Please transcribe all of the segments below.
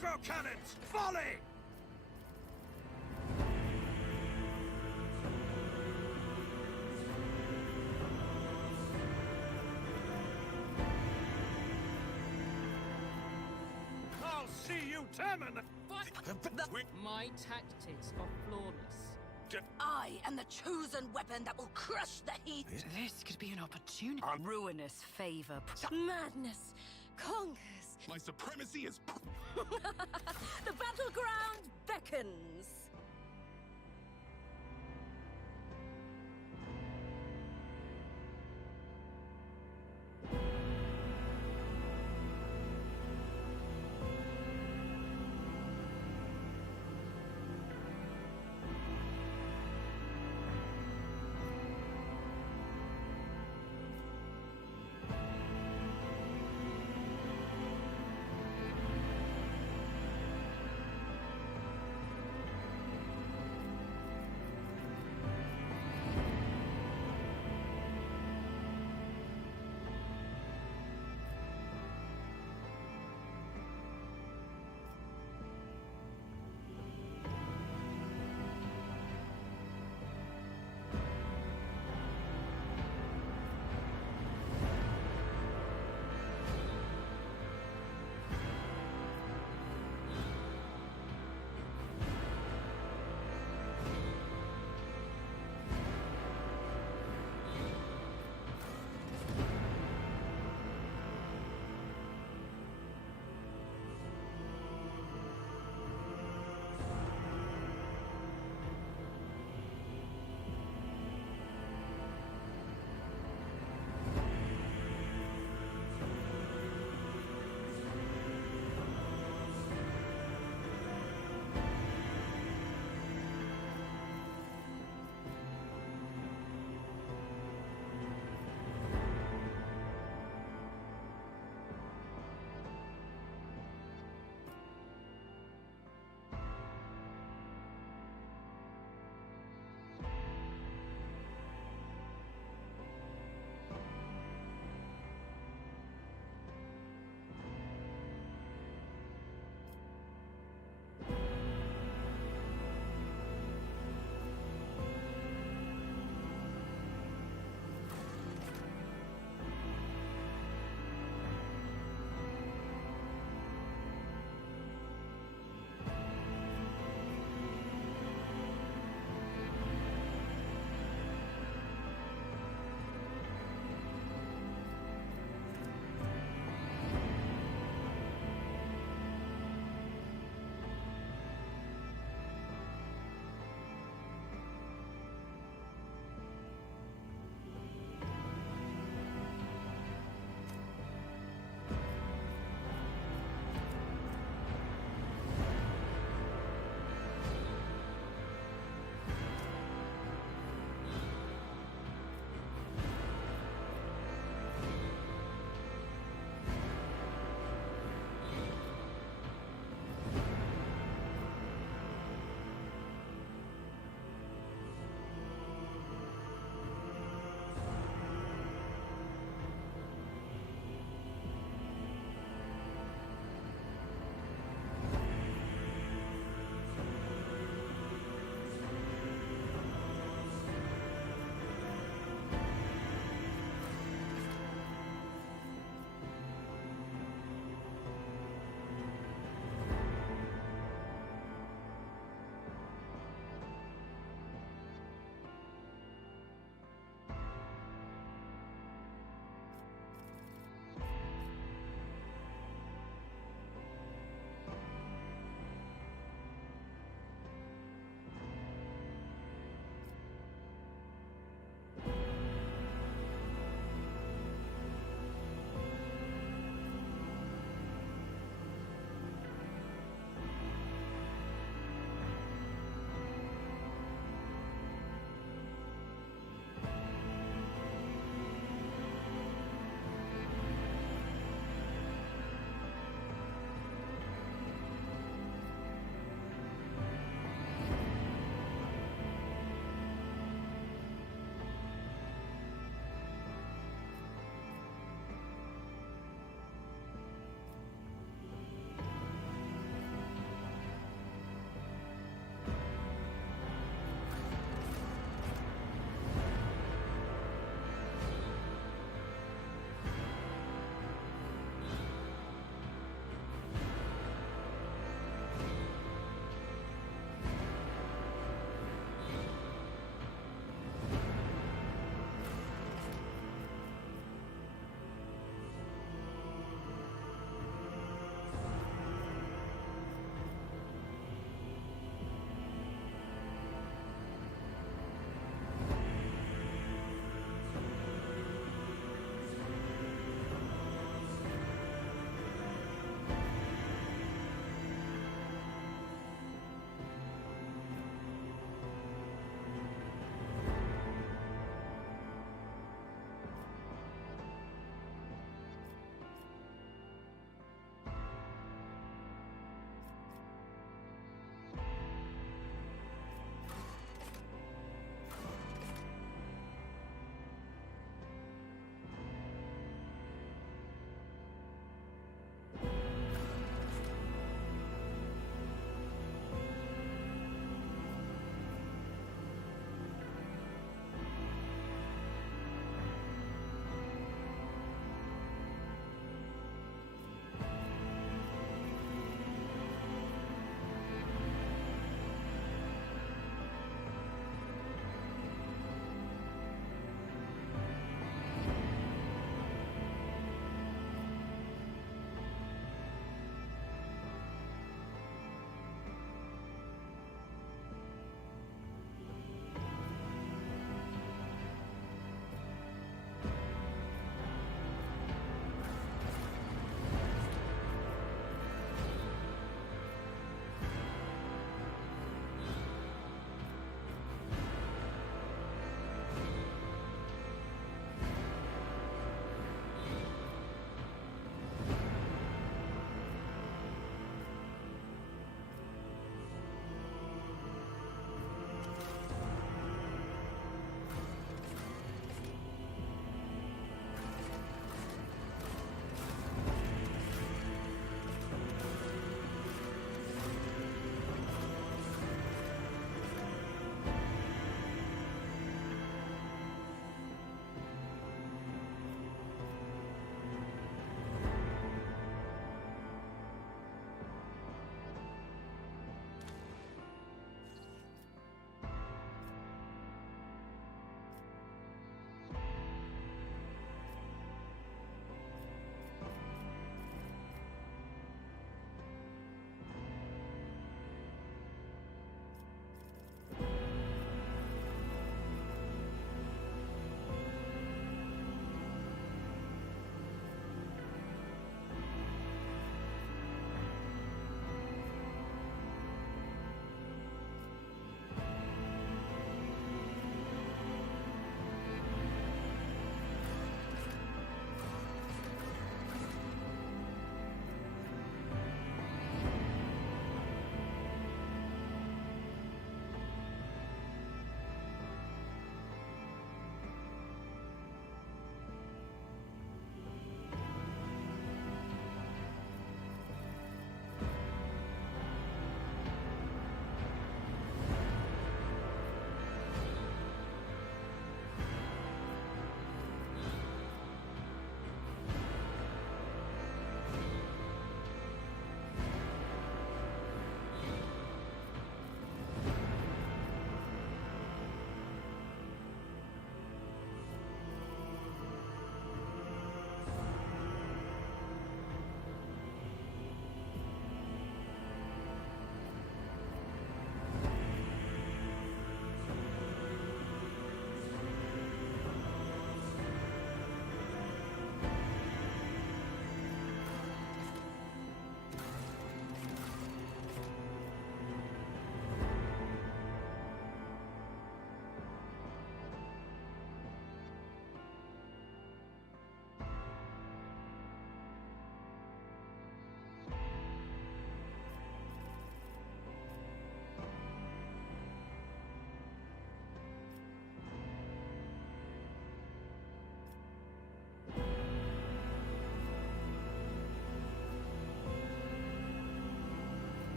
Macro cannons! Volley! I'll see you, Tamon! My tactics are flawless. I am the chosen weapon that will crush the heat. This could be an opportunity. Ruinous favor. Madness conquers. My supremacy is... The battleground beckons.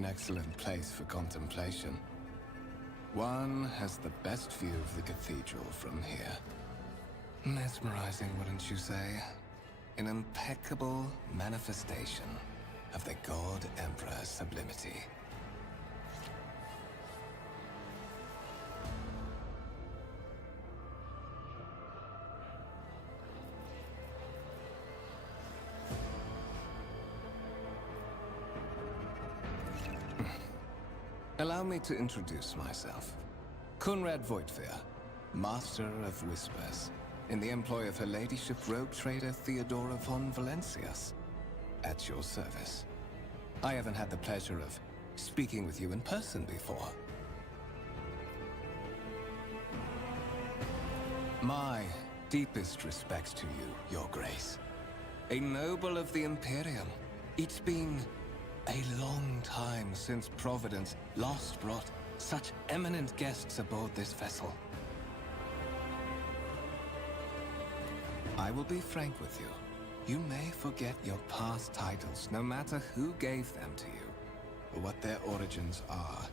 an excellent place for contemplation. One has the best view of the cathedral from here. Mesmerizing, wouldn't you say? An impeccable manifestation of the God Emperor's sublimity. Allow me to introduce myself. Conrad Voigtveer, Master of Whispers, in the employ of Her Ladyship Rogue Trader Theodora von Valencius. At your service. I haven't had the pleasure of speaking with you in person before. My deepest respects to you, Your Grace. A noble of the Imperium. It's been a long time since Providence last brought such eminent guests aboard this vessel. I will be frank with you. You may forget your past titles, no matter who gave them to you, or what their origins are.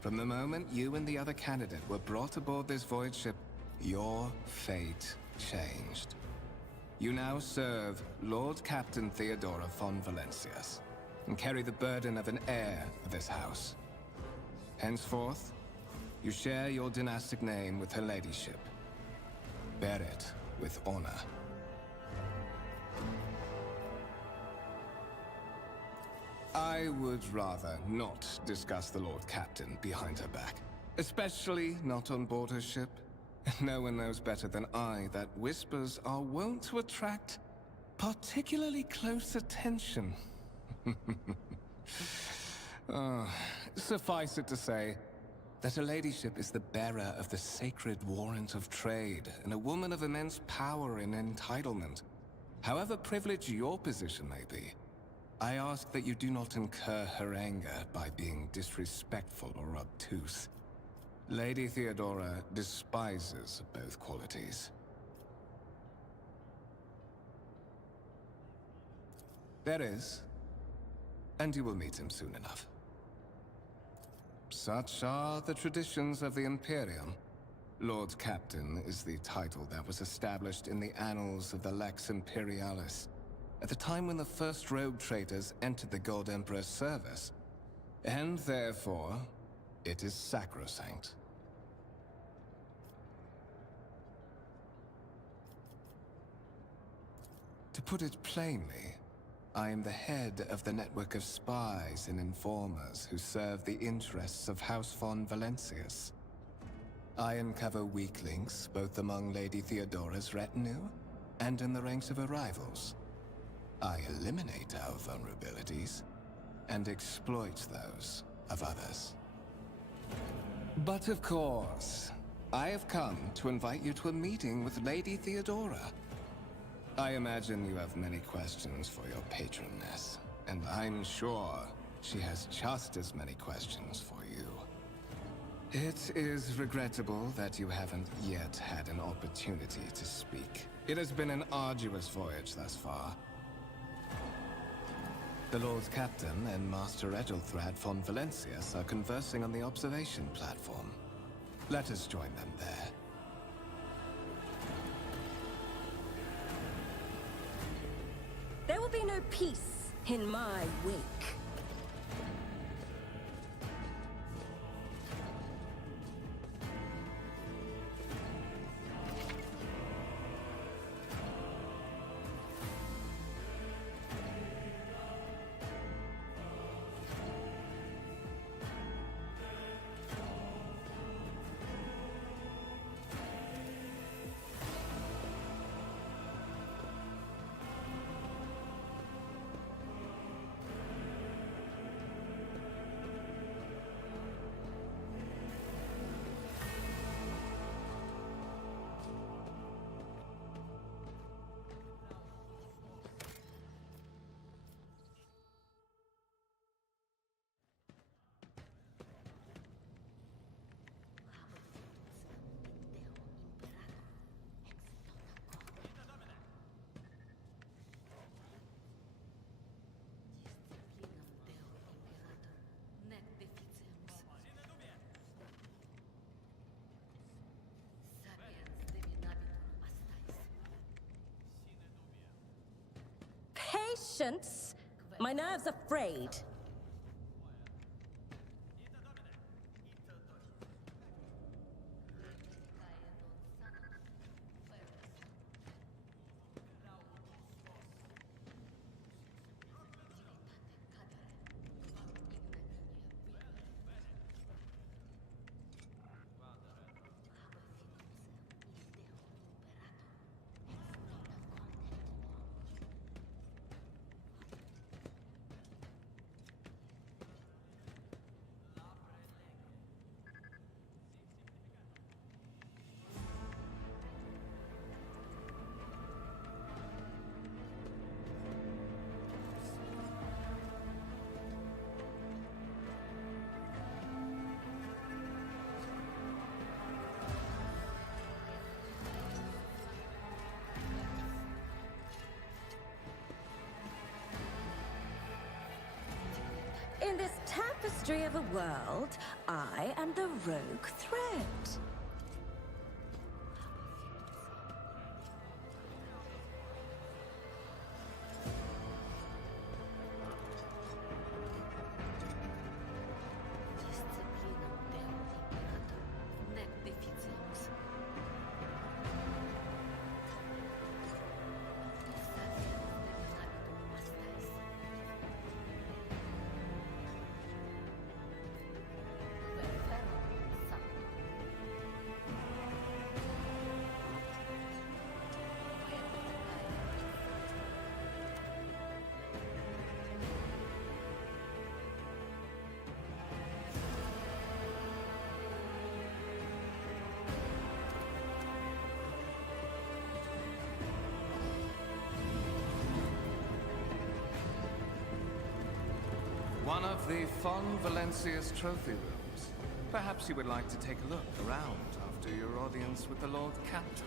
From the moment you and the other candidate were brought aboard this voyage ship, your fate changed. You now serve Lord Captain Theodora von Valencius, and carry the burden of an heir of this house. Henceforth, you share your dynastic name with Her Ladyship. Bear it with honor. I would rather not discuss the Lord Captain behind her back. Especially not on board her ship. No one knows better than I that whispers are wont to attract particularly close attention. Suffice it to say that Her Ladyship is the bearer of the sacred warrant of trade and a woman of immense power and entitlement. However privileged your position may be, I ask that you do not incur her anger by being disrespectful or obtuse. Lady Theodora despises both qualities. There is, and you will meet him soon enough. Such are the traditions of the Imperium. Lord Captain is the title that was established in the annals of the Lex Imperialis, at the time when the first rogue traders entered the God Emperor's service, and therefore, it is sacrosanct. To put it plainly, I am the head of the network of spies and informers who serve the interests of House von Valencius. I uncover weak links both among Lady Theodora's retinue and in the ranks of her rivals. I eliminate our vulnerabilities and exploit those of others. But of course, I have come to invite you to a meeting with Lady Theodora. I imagine you have many questions for your patroness, and I'm sure she has just as many questions for you. It is regrettable that you haven't yet had an opportunity to speak. It has been an arduous voyage thus far. The Lord Captain and Master Ethelthrad von Valencius are conversing on the observation platform. Let us join them there. There will be no peace in my wake. Patience. My nerves are frayed. In this tapestry of a world, I am the rogue thread. One of the Fon Valencia's trophy rooms. Perhaps you would like to take a look around after your audience with the Lord Captain.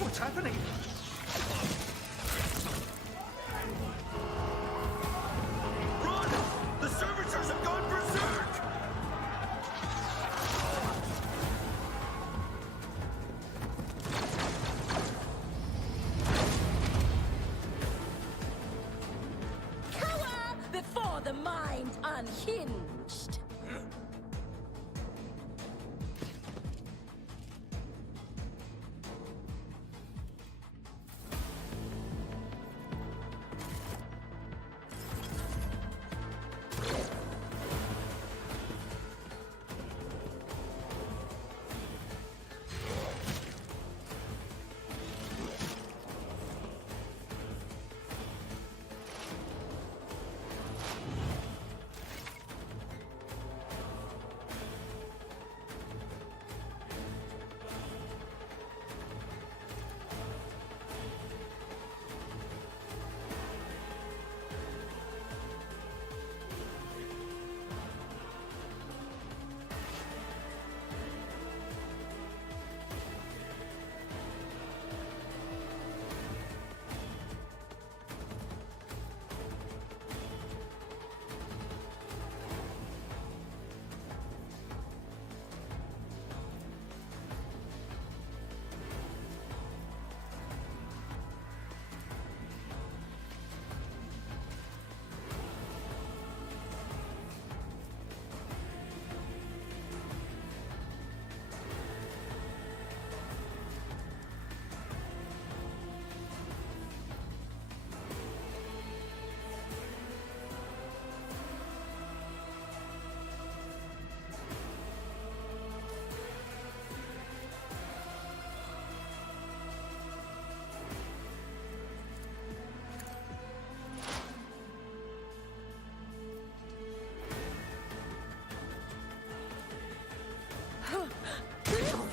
What's happening? Run! The servitors have gone berserk! Cower before the mind unhinged.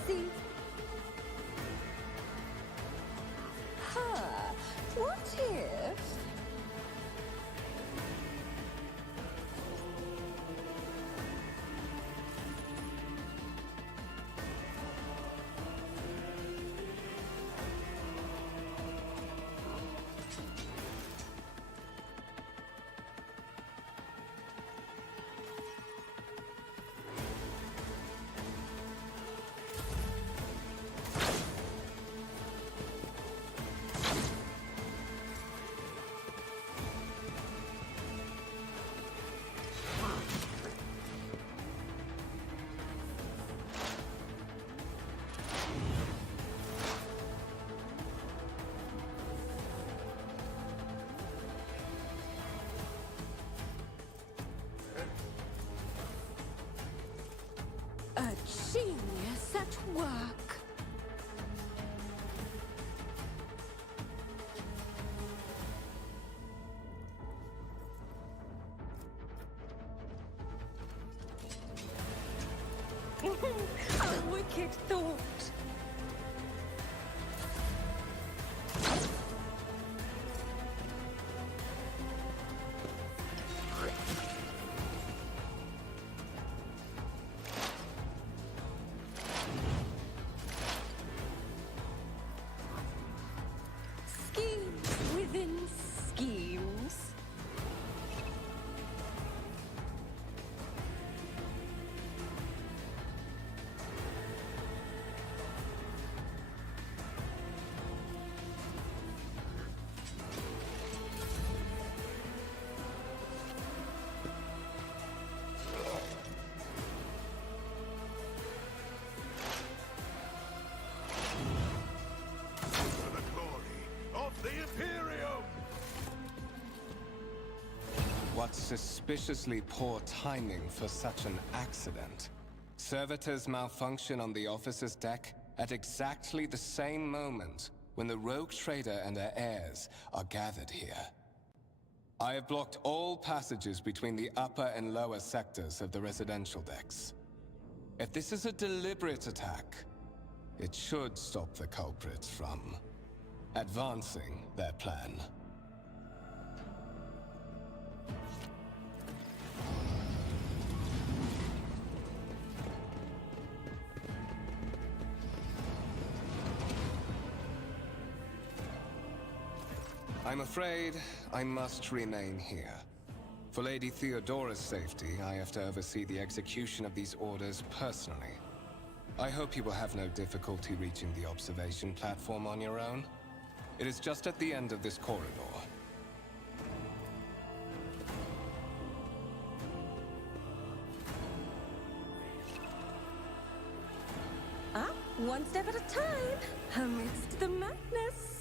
See? Huh. What if... at work. A wicked thought. Schemes within schemes. For the glory of the Imperium! What suspiciously poor timing for such an accident. Servitors malfunction on the officer's deck at exactly the same moment when the rogue trader and her heirs are gathered here. I have blocked all passages between the upper and lower sectors of the residential decks. If this is a deliberate attack, it should stop the culprits from advancing their plan. I'm afraid I must remain here. For Lady Theodora's safety, I have to oversee the execution of these orders personally. I hope you will have no difficulty reaching the observation platform on your own. It is just at the end of this corridor. Ah, one step at a time, amidst the madness.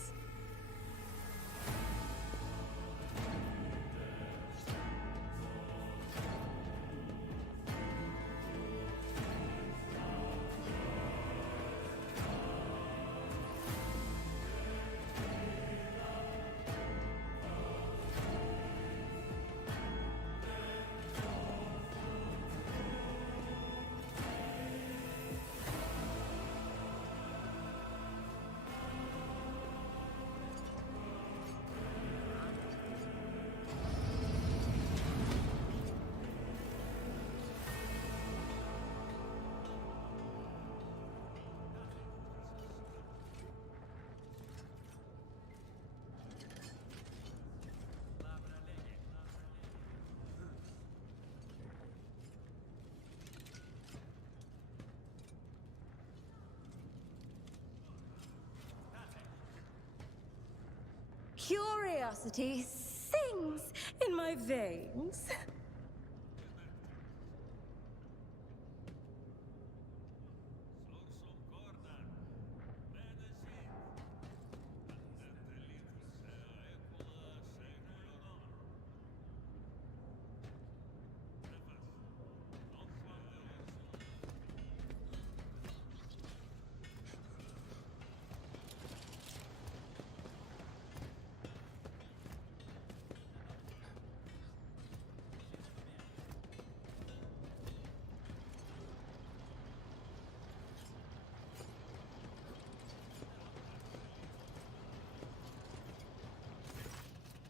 Curiosity sings in my veins.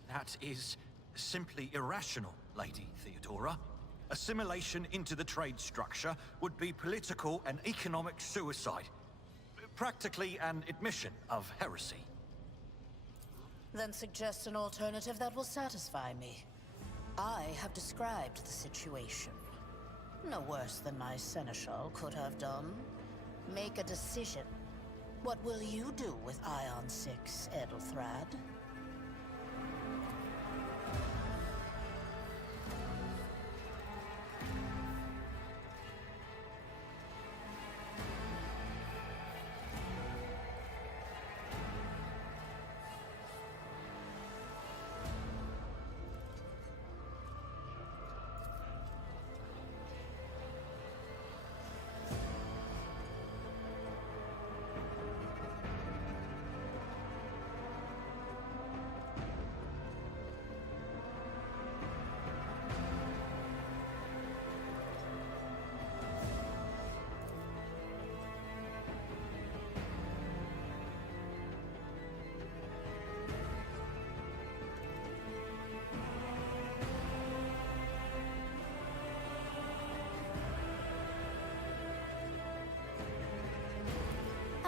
That is simply irrational, Lady Theodora. Assimilation into the trade structure would be political and economic suicide. Practically an admission of heresy. Then suggest an alternative that will satisfy me. I have described the situation. No worse than my seneschal could have done. Make a decision. What will you do with Ion 6, Edelthrad?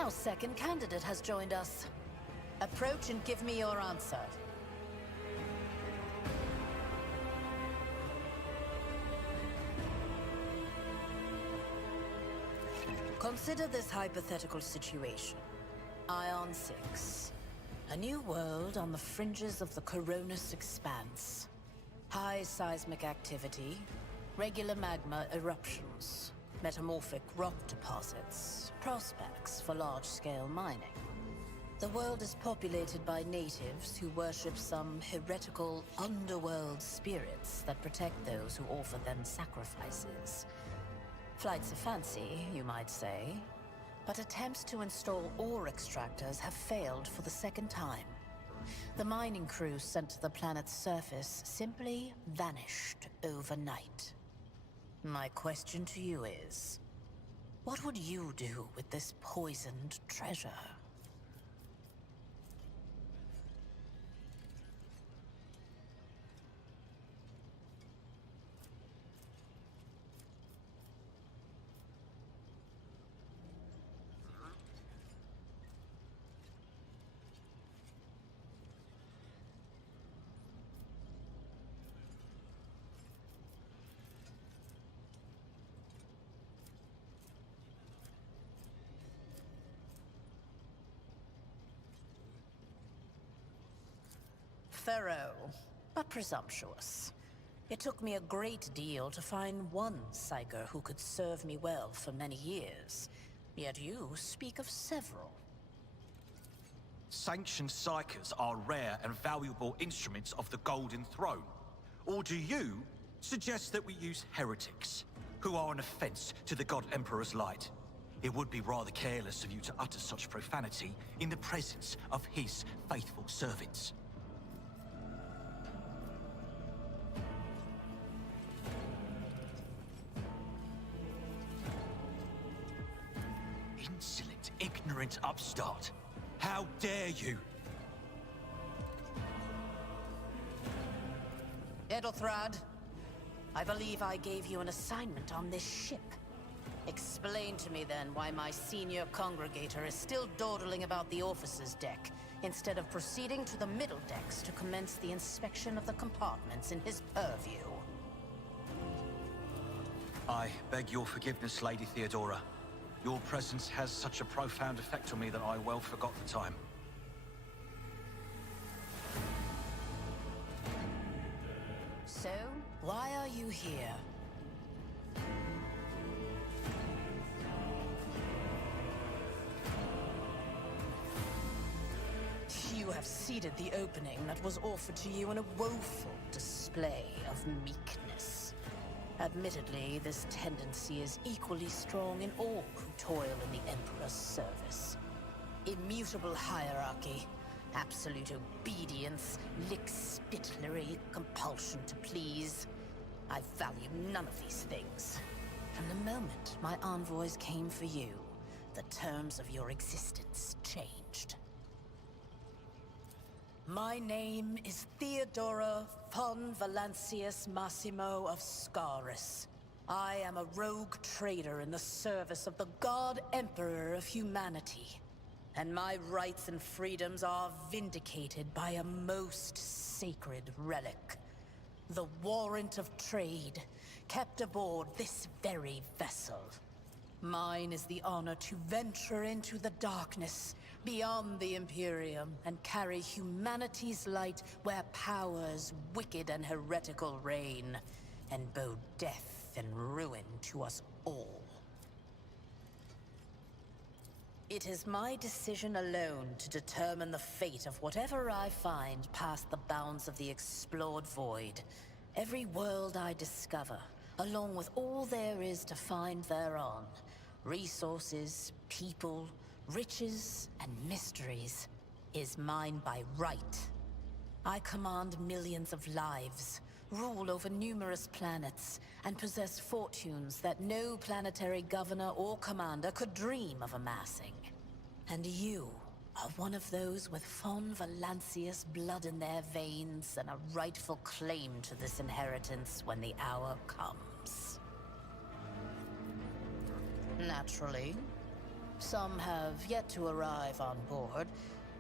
Our second candidate has joined us. Approach and give me your answer. Consider this hypothetical situation. Ion 6. A new world on the fringes of the Coronis Expanse. High seismic activity, regular magma eruptions, metamorphic rock deposits, prospects for large-scale mining. The world is populated by natives who worship some heretical underworld spirits that protect those who offer them sacrifices. Flights of fancy, you might say, but attempts to install ore extractors have failed for the second time. The mining crews sent to the planet's surface simply vanished overnight. My question to you is, what would you do with this poisoned treasure? Thorough, but presumptuous. It took me a great deal to find one psyker who could serve me well for many years. Yet you speak of several. Sanctioned psykers are rare and valuable instruments of the Golden Throne. Or do you suggest that we use heretics, who are an offense to the God Emperor's light? It would be rather careless of you to utter such profanity in the presence of his faithful servants. Insolent, ignorant upstart. How dare you? Edelthrad, I believe I gave you an assignment on this ship. Explain to me then why my senior congregator is still dawdling about the officer's deck, instead of proceeding to the middle decks to commence the inspection of the compartments in his purview. I beg your forgiveness, Lady Theodora. Your presence has such a profound effect on me that I well forgot the time. So, why are you here? You have seeded the opening that was offered to you in a woeful display of meekness. Admittedly, this tendency is equally strong in all who toil in the Emperor's service. Immutable hierarchy, absolute obedience, lickspittlery, compulsion to please. I value none of these things. From the moment my envoys came for you, the terms of your existence changed. My name is Theodora von Valancius Massimo of Scaris. I am a rogue trader in the service of the God Emperor of humanity. And my rights and freedoms are vindicated by a most sacred relic. The warrant of trade, kept aboard this very vessel. Mine is the honor to venture into the darkness, beyond the Imperium, and carry humanity's light where powers wicked and heretical reign, and bow death and ruin to us all. It is my decision alone to determine the fate of whatever I find past the bounds of the explored void. Every world I discover, along with all there is to find thereon, resources, people, riches, and mysteries, is mine by right. I command millions of lives, rule over numerous planets, and possess fortunes that no planetary governor or commander could dream of amassing. And you are one of those with von Valancius blood in their veins and a rightful claim to this inheritance when the hour comes. Naturally, Some have yet to arrive on board,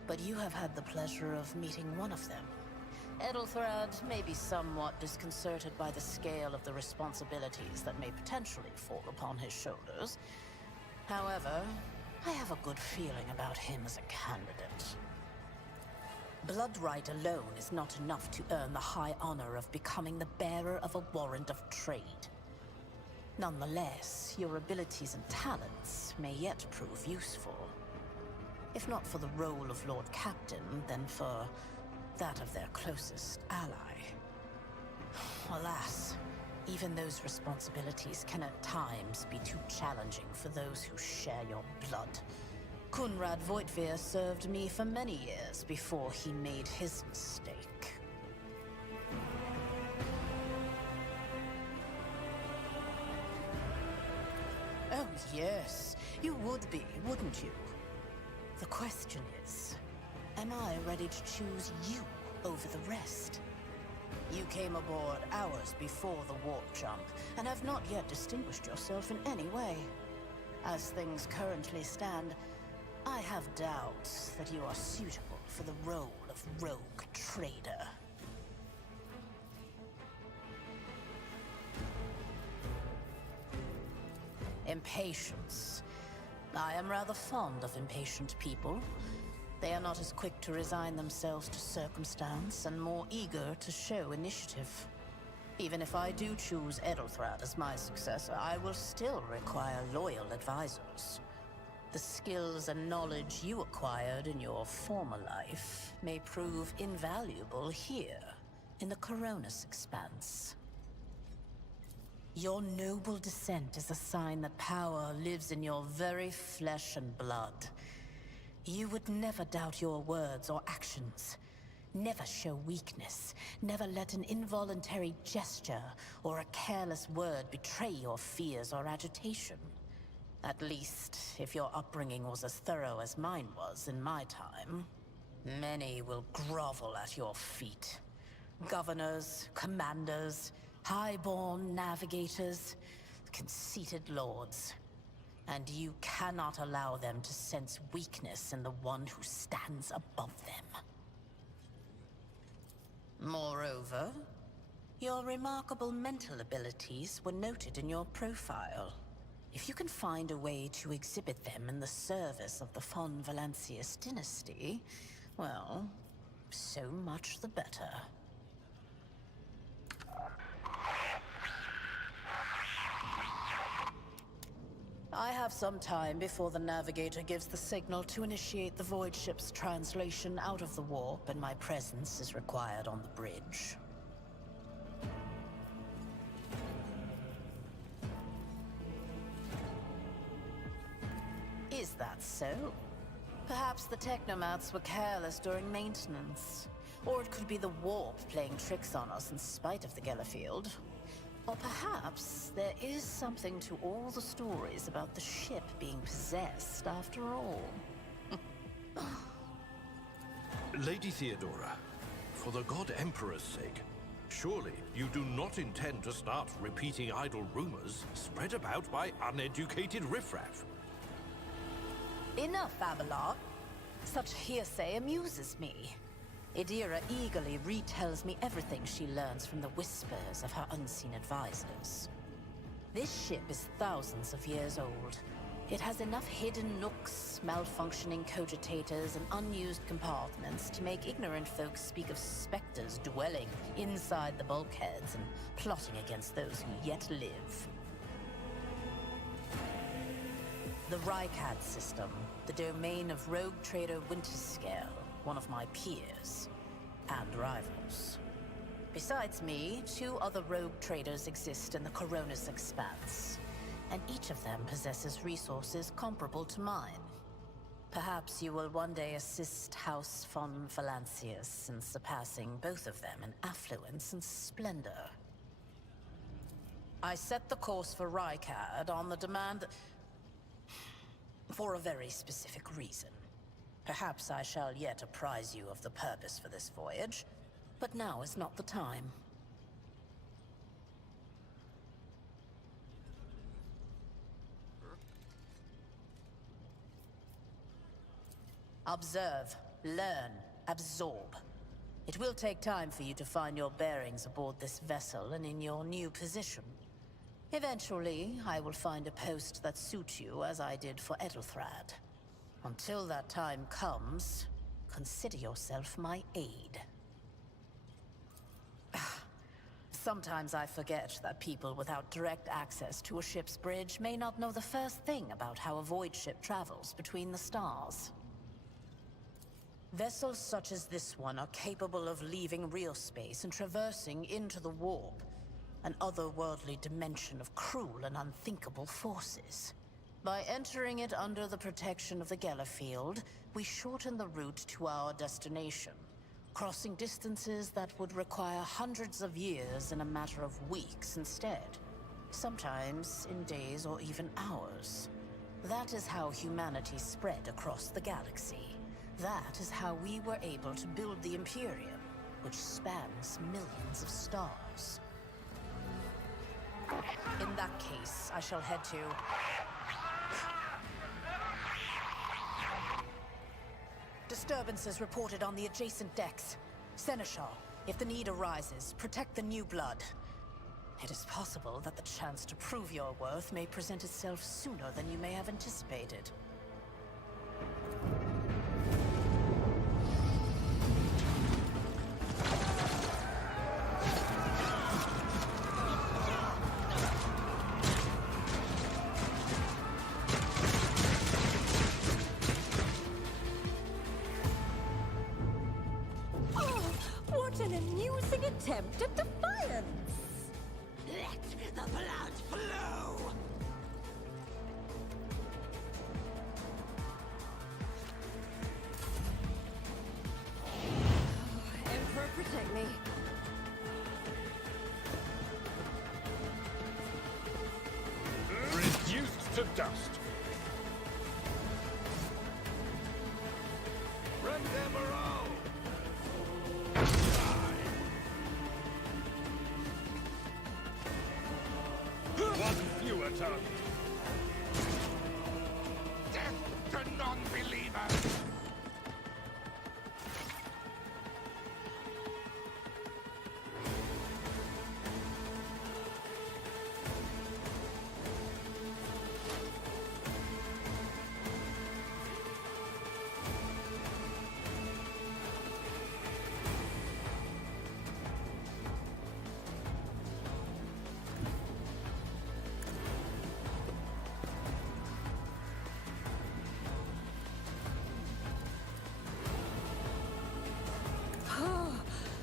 but you have had the pleasure of meeting one of them. Edelthrad may be somewhat disconcerted by the scale of the responsibilities that may potentially fall upon his shoulders. However, I have a good feeling about him as a candidate. Bloodright alone is not enough to earn the high honor of becoming the bearer of a warrant of trade. Nonetheless, your abilities and talents may yet prove useful. If not for the role of Lord Captain, then for that of their closest ally. Alas, even those responsibilities can at times be too challenging for those who share your blood. Kunrad Voitvir served me for many years before he made his mistake. Oh yes, you would be, wouldn't you? The question is, am I ready to choose you over the rest? You came aboard hours before the warp jump, and have not yet distinguished yourself in any way. As things currently stand, I have doubts that you are suitable for the role of rogue trader. Impatience. I am rather fond of impatient people. They are not as quick to resign themselves to circumstance and more eager to show initiative. Even if I do choose Edelthrad as my successor, I will still require loyal advisors. The skills and knowledge you acquired in your former life may prove invaluable here, in the Coronis Expanse. Your noble descent is a sign that power lives in your very flesh and blood. You would never doubt your words or actions. Never show weakness. Never let an involuntary gesture or a careless word betray your fears or agitation. At least, if your upbringing was as thorough as mine was in my time. Many will grovel at your feet. Governors, commanders, highborn navigators, conceited lords. And you cannot allow them to sense weakness in the one who stands above them. Moreover, your remarkable mental abilities were noted in your profile. If you can find a way to exhibit them in the service of the von Valancius dynasty, well, so much the better. I have some time before the Navigator gives the signal to initiate the Void Ship's translation out of the warp, and my presence is required on the bridge. Is that so? Perhaps the Technomats were careless during maintenance. Or it could be the warp playing tricks on us in spite of the Gellerfield. Or perhaps there is something to all the stories about the ship being possessed after all. Lady Theodora, for the God Emperor's sake, surely you do not intend to start repeating idle rumors spread about by uneducated riffraff. Enough, Abelard. Such hearsay amuses me. Idira eagerly retells me everything she learns from the whispers of her unseen advisors. This ship is thousands of years old. It has enough hidden nooks, malfunctioning cogitators, and unused compartments to make ignorant folks speak of specters dwelling inside the bulkheads and plotting against those who yet live. The Rykad system, the domain of rogue trader Winterscale, one of my peers, and rivals. Besides me, 2 other rogue traders exist in the Coronis Expanse, and each of them possesses resources comparable to mine. Perhaps you will one day assist House von Valancius in surpassing both of them in affluence and splendor. I set the course for Rykad on the demand for a very specific reason. Perhaps I shall yet apprise you of the purpose for this voyage, but now is not the time. Observe, learn, absorb. It will take time for you to find your bearings aboard this vessel and in your new position. Eventually, I will find a post that suits you as I did for Edelthrad. Until that time comes, consider yourself my aide. Sometimes I forget that people without direct access to a ship's bridge may not know the first thing about how a void ship travels between the stars. Vessels such as this one are capable of leaving real space and traversing into the warp, an otherworldly dimension of cruel and unthinkable forces. By entering it under the protection of the Gellerfield, we shorten the route to our destination, crossing distances that would require hundreds of years in a matter of weeks instead, sometimes in days or even hours. That is how humanity spread across the galaxy. That is how we were able to build the Imperium, which spans millions of stars. In that case, I shall head to... Disturbances reported on the adjacent decks. Seneschal, if the need arises, protect the new blood. It is possible that the chance to prove your worth may present itself sooner than you may have anticipated. An amusing attempt at defiance! Let the blood flow! Emperor, protect me. Reduced to dust. One fewer target. Death to non-believers!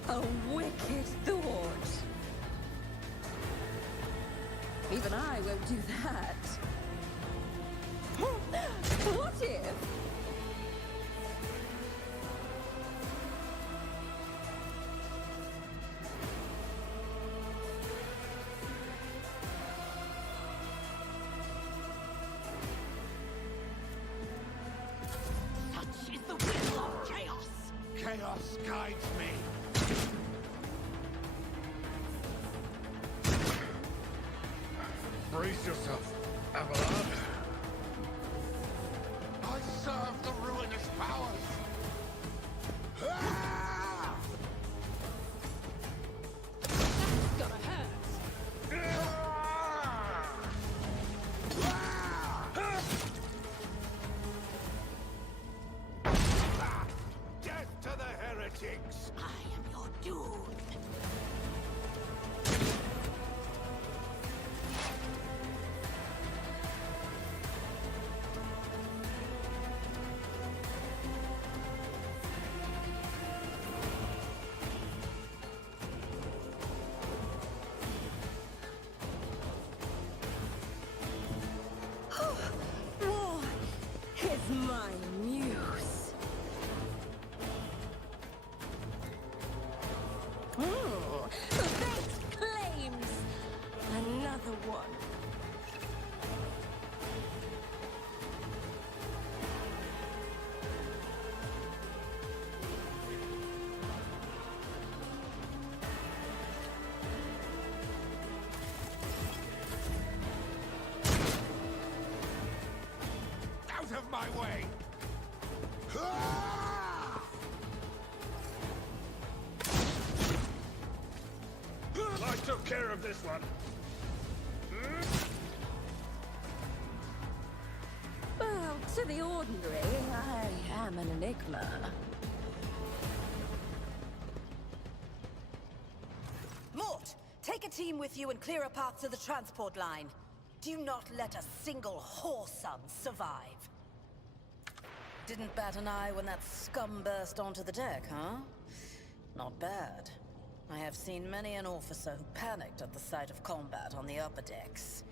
A wicked thought. Even I won't do that. What if? Such is the will of chaos! Chaos guides me! Brace yourself, Avalon. I serve the ruinous powers! Ah! That's gonna hurt. Death to the heretics! I am your doom! War is my muse. took care of this one. Well, to the ordinary, I am an enigma. Mort, take a team with you and clear a path to the transport line. Do not let a single whoreson survive. Didn't bat an eye when that scum burst onto the deck, huh? Not bad. I have seen many an officer who panicked at the sight of combat on the upper decks.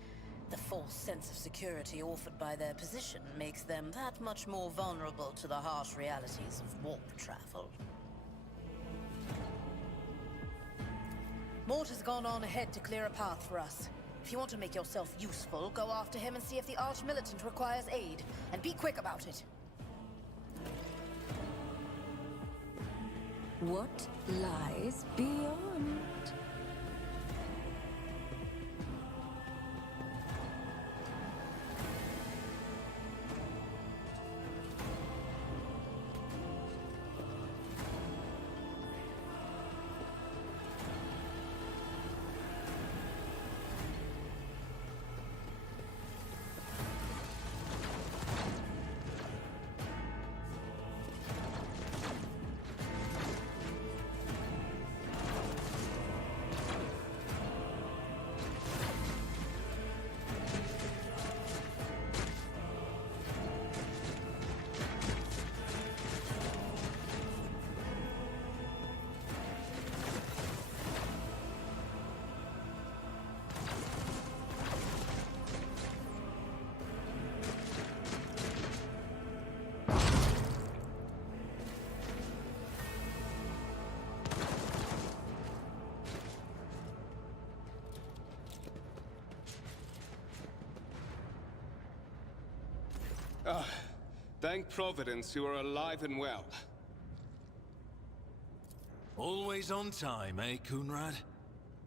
The false sense of security offered by their position makes them that much more vulnerable to the harsh realities of warp travel. Mort has gone on ahead to clear a path for us. If you want to make yourself useful, go after him and see if the Arch-Militant requires aid. And be quick about it. What lies beyond? Thank Providence you are alive and well. Always on time, eh, Kunrad?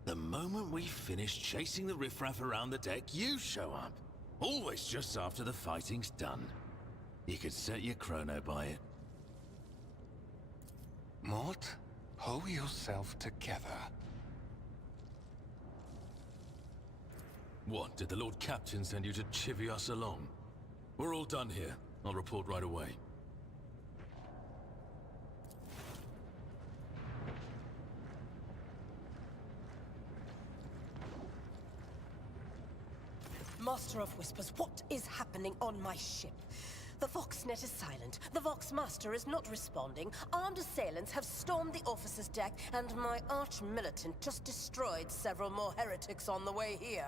The moment we finish chasing the riffraff around the deck, you show up. Always just after the fighting's done. You could set your chrono by it. Mort, pull yourself together. What, did the Lord Captain send you to chivvy us along? We're all done here. I'll report right away. Master of Whispers, what is happening on my ship? The Voxnet is silent. The Voxmaster is not responding. Armed assailants have stormed the officer's deck, and my arch-militant just destroyed several more heretics on the way here.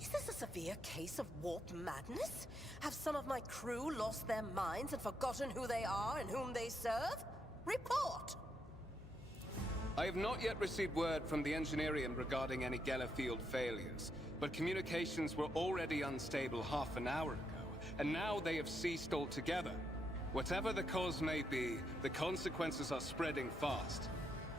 Is this a severe case of warp madness? Have some of my crew lost their minds and forgotten who they are and whom they serve? Report! I have not yet received word from the Engineerium regarding any Gellerfield failures, but communications were already unstable half an hour ago, and now they have ceased altogether. Whatever the cause may be, the consequences are spreading fast.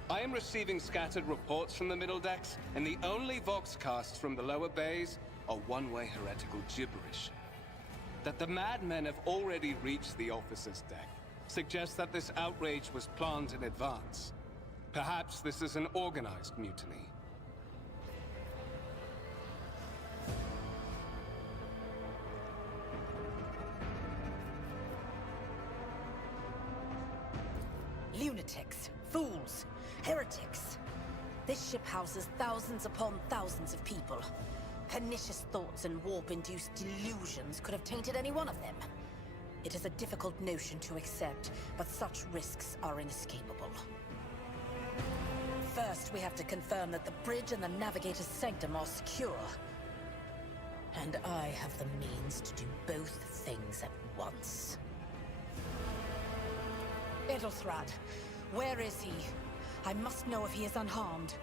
I am receiving scattered reports from the middle decks, and the only Voxcasts from the lower bays are one-way heretical gibberish. That the madmen have already reached the officer's deck suggests that this outrage was planned in advance. Perhaps this is an organized mutiny. Lunatics, fools, heretics. This ship houses thousands upon thousands of people. Pernicious thoughts and warp-induced delusions could have tainted any one of them. It is a difficult notion to accept, but such risks are inescapable. First, we have to confirm that the bridge and the Navigator's Sanctum are secure. And I have the means to do both things at once. Edelthrad, where is he? I must know if he is unharmed.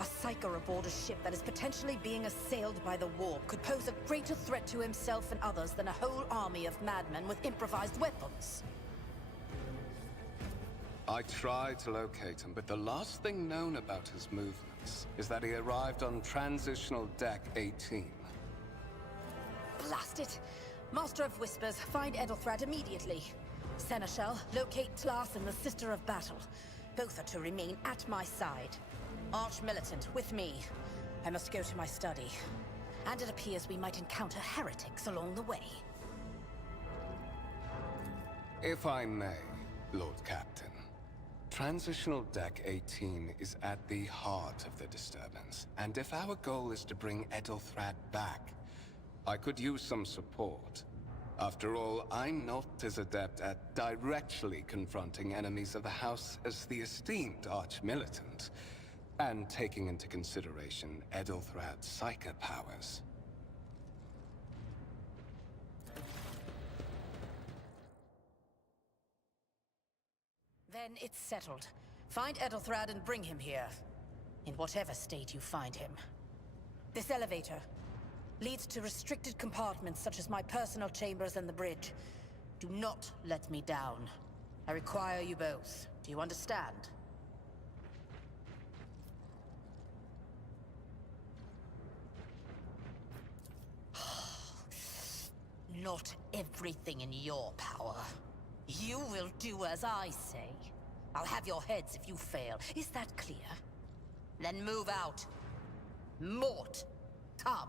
A Psyker aboard a ship that is potentially being assailed by the warp could pose a greater threat to himself and others than a whole army of madmen with improvised weapons. I tried to locate him, but the last thing known about his movements is that he arrived on Transitional Deck 18. Blast it! Master of Whispers, find Edelthrad immediately. Seneschal, locate Tlas and the Sister of Battle. Both are to remain at my side. Arch-Militant, with me. I must go to my study. And it appears we might encounter heretics along the way. If I may, Lord Captain. Transitional Deck 18 is at the heart of the disturbance, and if our goal is to bring Edelthrad back, I could use some support. After all, I'm not as adept at directly confronting enemies of the House as the esteemed Arch-Militant, and taking into consideration Edelthrad's psychic powers. Then it's settled. Find Edelthrad and bring him here. In whatever state you find him. This elevator leads to restricted compartments such as my personal chambers and the bridge. Do not let me down. I require you both. Do you understand? Not everything in your power. You will do as I say. I'll have your heads if you fail. Is that clear? Then move out. Mort, come.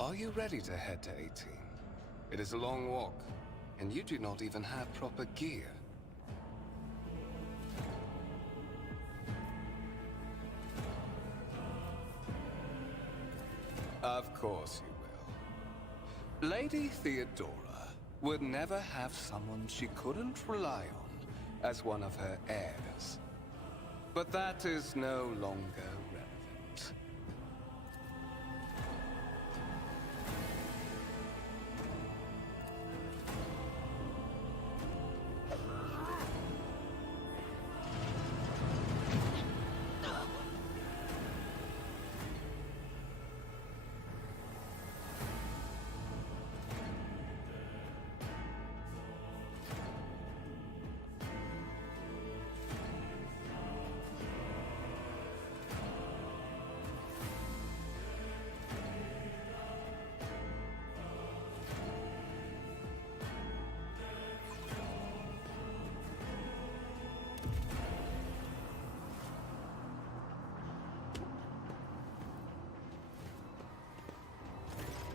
Are you ready to head to 18? It is a long walk, and you do not even have proper gear. Of course you will. Lady Theodora would never have someone she couldn't rely on as one of her heirs. But that is no longer relevant.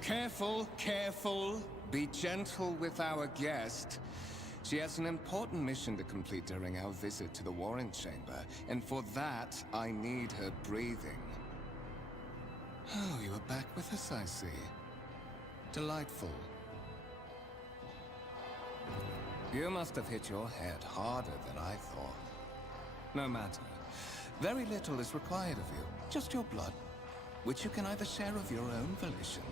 Careful, careful. Be gentle with our guest. She has an important mission to complete during our visit to the Warren Chamber, and for that, I need her breathing. Oh, you are back with us, I see. Delightful. You must have hit your head harder than I thought. No matter. Very little is required of you. Just your blood, which you can either share of your own volition,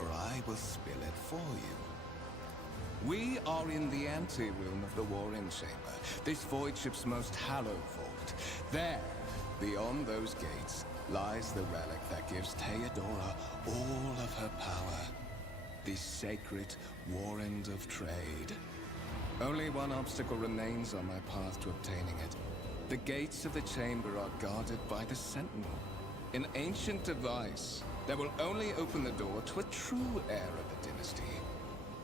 or I will spill it for you. We are in the anteroom of the Warren Chamber, this void ship's most hallowed vault. There, beyond those gates, lies the relic that gives Theodora all of her power. The sacred Warrant of Trade. Only one obstacle remains on my path to obtaining it. The gates of the chamber are guarded by the Sentinel, an ancient device that will only open the door to a true heir of the dynasty.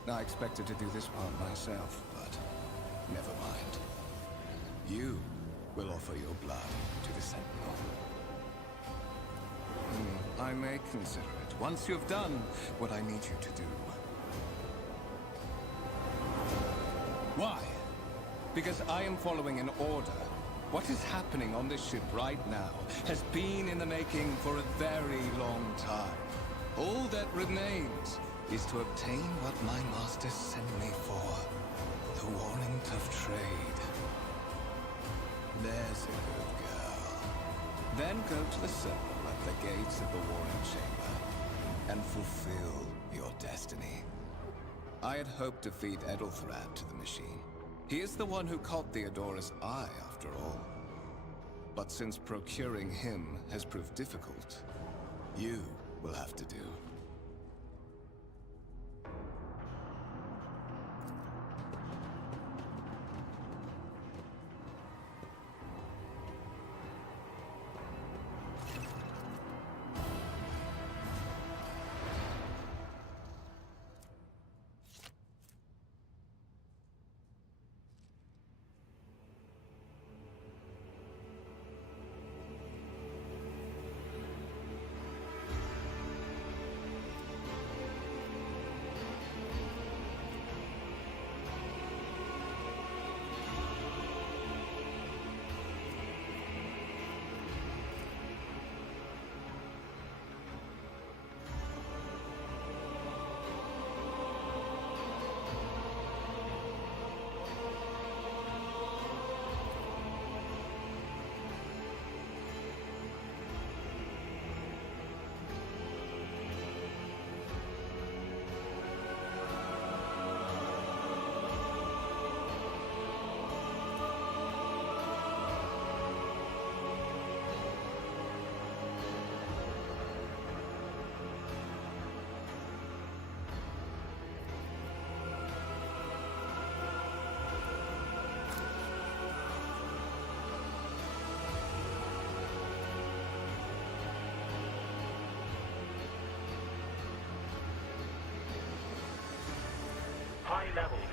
I expected to do this part myself, but never mind. You will offer your blood to the Sentinel. I may consider it, once you've done what I need you to do. Why? Because I am following an order. What is happening on this ship right now has been in the making for a very long time. All that remains is to obtain what my masters sent me for. The Warrant of Trade. There's a good girl. Then go to the circle at the gates of the Warren Chamber and fulfill your destiny. I had hoped to feed Edelthrad to the machine. He is the one who caught Theodora's eye, after all. But since procuring him has proved difficult, you will have to do.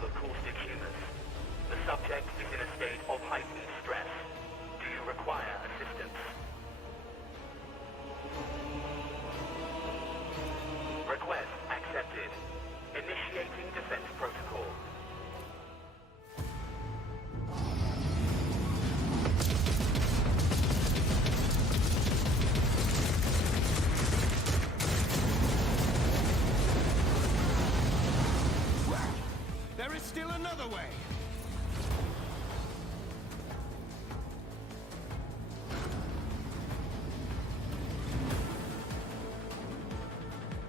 of caustic humors. The subject is in a state of heightened stress. Do you require assistance? Request accepted. Initiating defense protocol. There is still another way!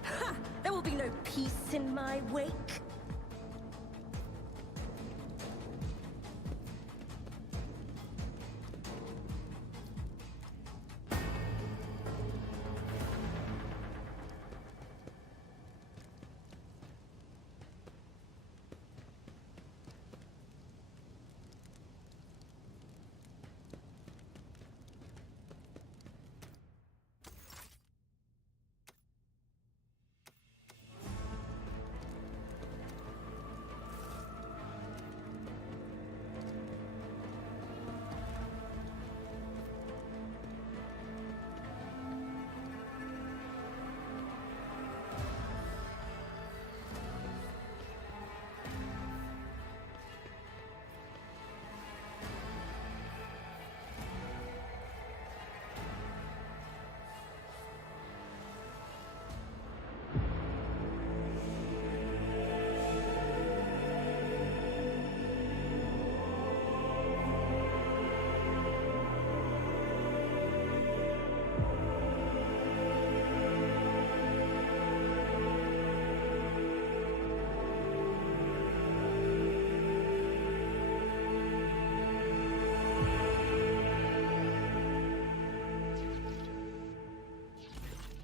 Ha! There will be no peace in my wake.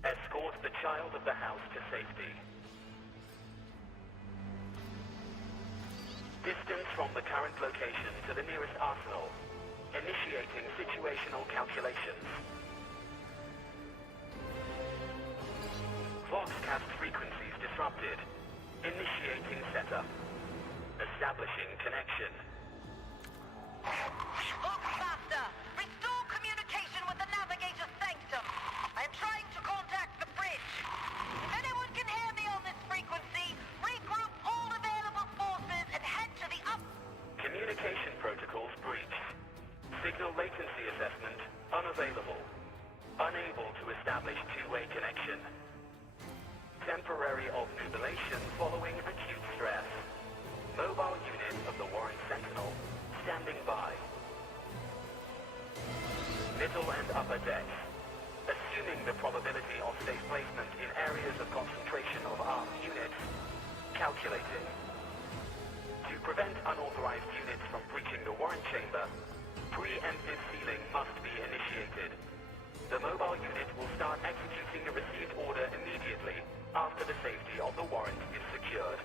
Escort the child of the house to safety. Distance from the current location to the nearest arsenal. Initiating situational calculations. Voxcast frequencies disrupted. Initiating setup. Establishing connection. Voxmaster, restore communication with the navigator's sanctum. I am trying to contact the bridge. If anyone can hear me on this frequency, regroup all available forces and head to the up... Communication protocols breached. Signal latency assessment unavailable. Unable to establish two-way connection. Temporary obnubilation following acute stress. Mobile unit of the Warren Sentinel standing by. Middle and upper decks. Assuming the probability of safe placement in areas of concentration of armed units. Calculating. To prevent unauthorized units from breaching the Warren Chamber, preemptive sealing must be initiated. The mobile unit will start executing the received order immediately after the safety of the warrant is secured.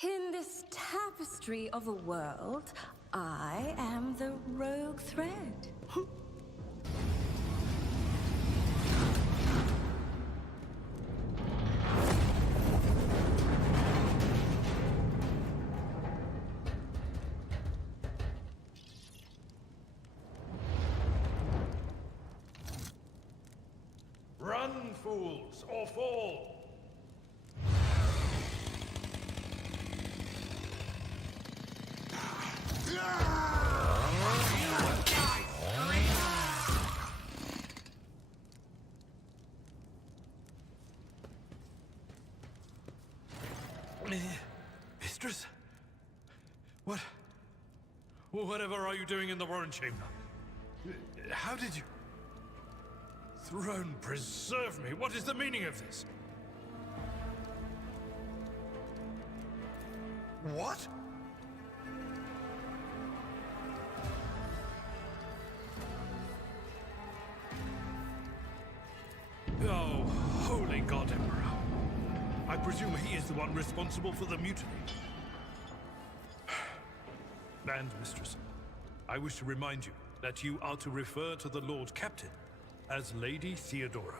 In this tapestry of a world, I am the rogue thread. Run, fools, or fall! Mistress? What? Whatever are you doing in the Warren Chamber? How did you... Throne preserve me! What is the meaning of this? What? Oh, holy God, Emperor. I presume he is the one responsible for the mutiny. And, Mistress, I wish to remind you that you are to refer to the Lord Captain as Lady Theodora.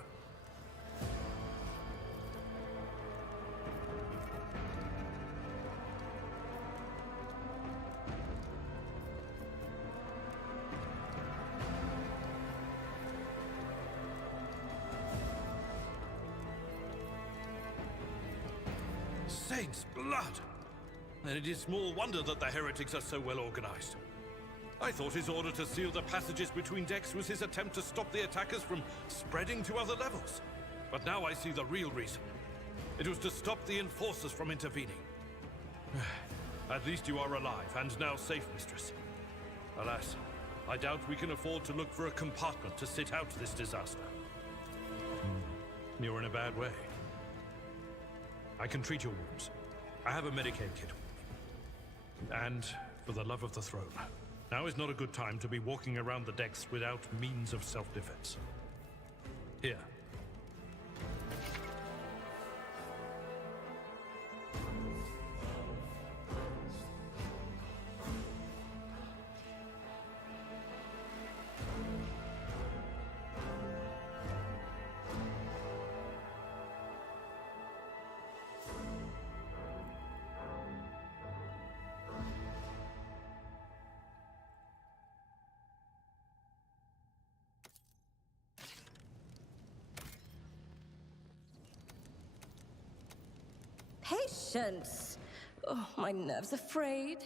Saints' blood! And it is small wonder that the heretics are so well organized. I thought his order to seal the passages between decks was his attempt to stop the attackers from spreading to other levels. But now I see the real reason. It was to stop the enforcers from intervening. At least you are alive and now safe, Mistress. Alas, I doubt we can afford to look for a compartment to sit out this disaster. You're in a bad way. I can treat your wounds. I have a Medicaid kit. And for the love of the throne, now is not a good time to be walking around the decks without means of self-defense. Here. Patience! Oh, my nerves are frayed.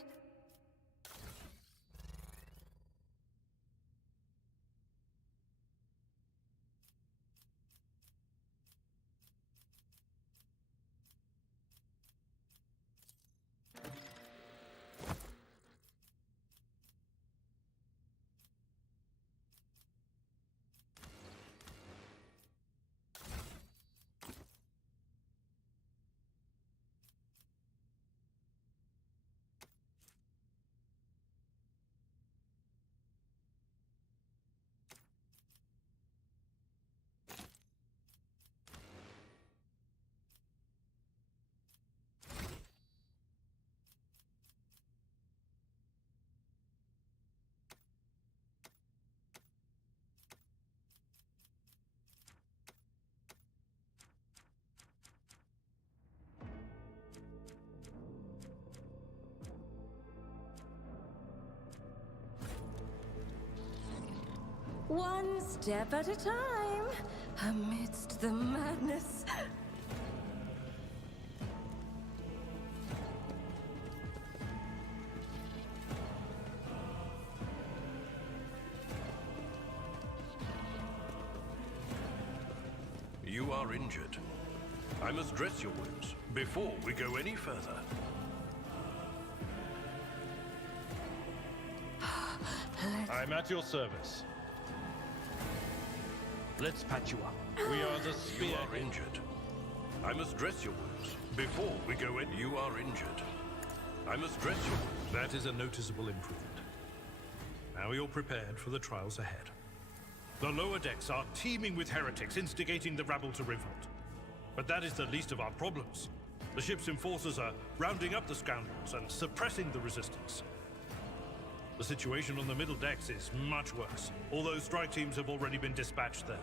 One step at a time, amidst the madness. You are injured. I must dress your wounds before we go any further. I'm at your service. Let's patch you up. We are the spear. You are injured. I must dress your wounds before we go in. You are injured. I must dress your wounds. That is a noticeable improvement. Now you're prepared for the trials ahead. The lower decks are teeming with heretics instigating the rabble to revolt. But that is the least of our problems. The ship's enforcers are rounding up the scoundrels and suppressing the resistance. The situation on the middle decks is much worse, although strike teams have already been dispatched there.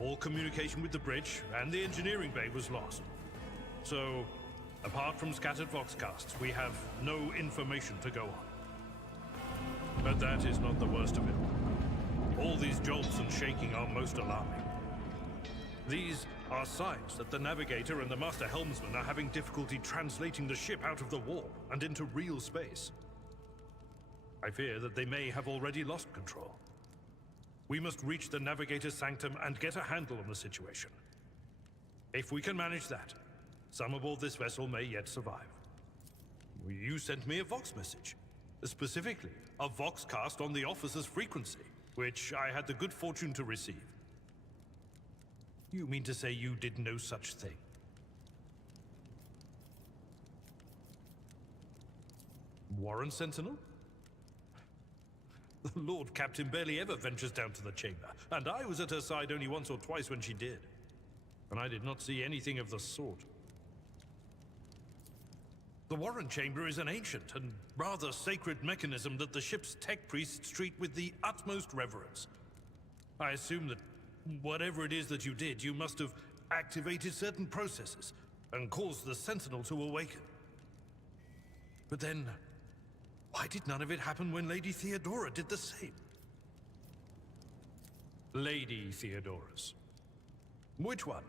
All communication with the bridge and the engineering bay was lost. So, apart from scattered voxcasts, we have no information to go on. But that is not the worst of it. All these jolts and shaking are most alarming. These are signs that the navigator and the master helmsman are having difficulty translating the ship out of the warp and into real space. I fear that they may have already lost control. We must reach the navigator's sanctum and get a handle on the situation. If we can manage that, some aboard this vessel may yet survive. You sent me a Vox message, specifically a Voxcast on the officer's frequency, which I had the good fortune to receive. You mean to say you did no such thing? Warren Sentinel? The Lord Captain barely ever ventures down to the chamber, and I was at her side only once or twice when she did. And I did not see anything of the sort. The Warren Chamber is an ancient and rather sacred mechanism that the ship's tech priests treat with the utmost reverence. I assume that whatever it is that you did, you must have activated certain processes and caused the Sentinel to awaken. But then, why did none of it happen when Lady Theodora did the same? Lady Theodora's. Which one?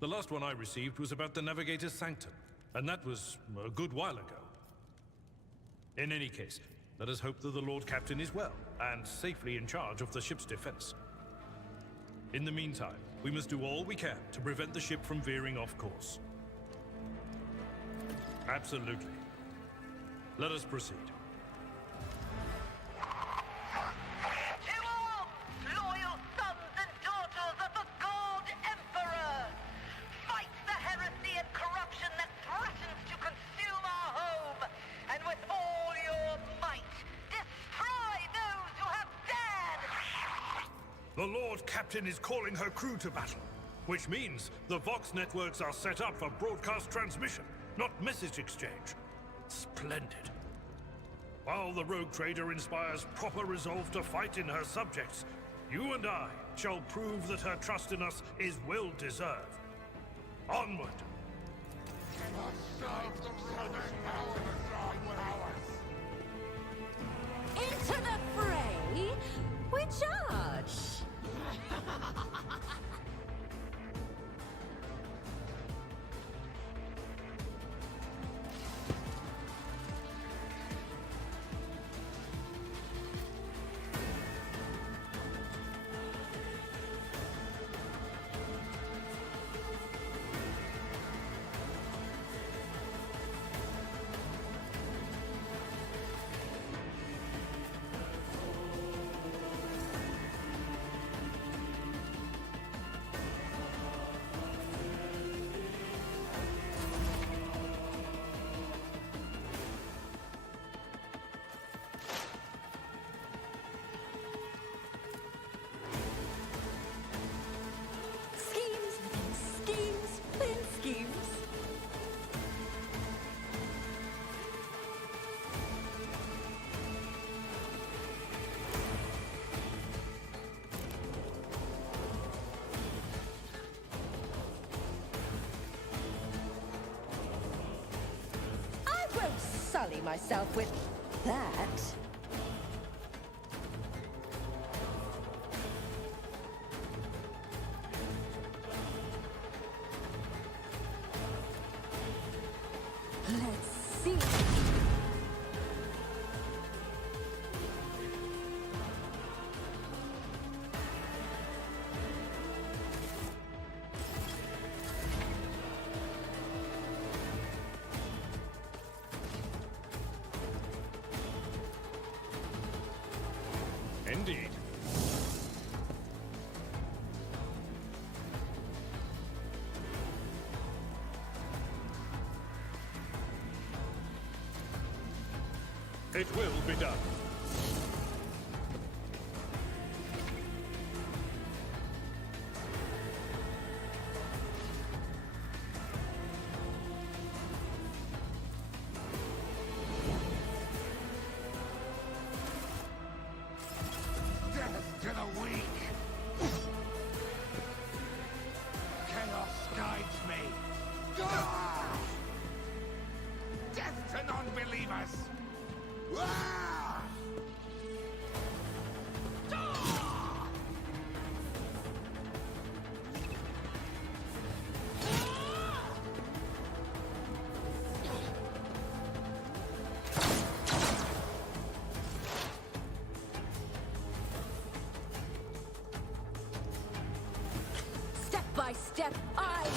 The last one I received was about the Navigator's Sanctum, and that was a good while ago. In any case, let us hope that the Lord Captain is well, and safely in charge of the ship's defense. In the meantime, we must do all we can to prevent the ship from veering off course. Absolutely. Let us proceed. To arms, loyal sons and daughters of the God Emperor! Fight the heresy and corruption that threatens to consume our home, and with all your might, destroy those who have dared! The Lord Captain is calling her crew to battle, which means the Vox networks are set up for broadcast transmission, not message exchange. Splendid. While the rogue trader inspires proper resolve to fight in her subjects, you and I shall prove that her trust in us is well deserved. Onward! Into the fray? We charge! Sully myself with that. Let's see. Indeed. It will be done. Death to the weak! Chaos guides me! Ah! Death to non-believers! Ah! Step by step, I lead.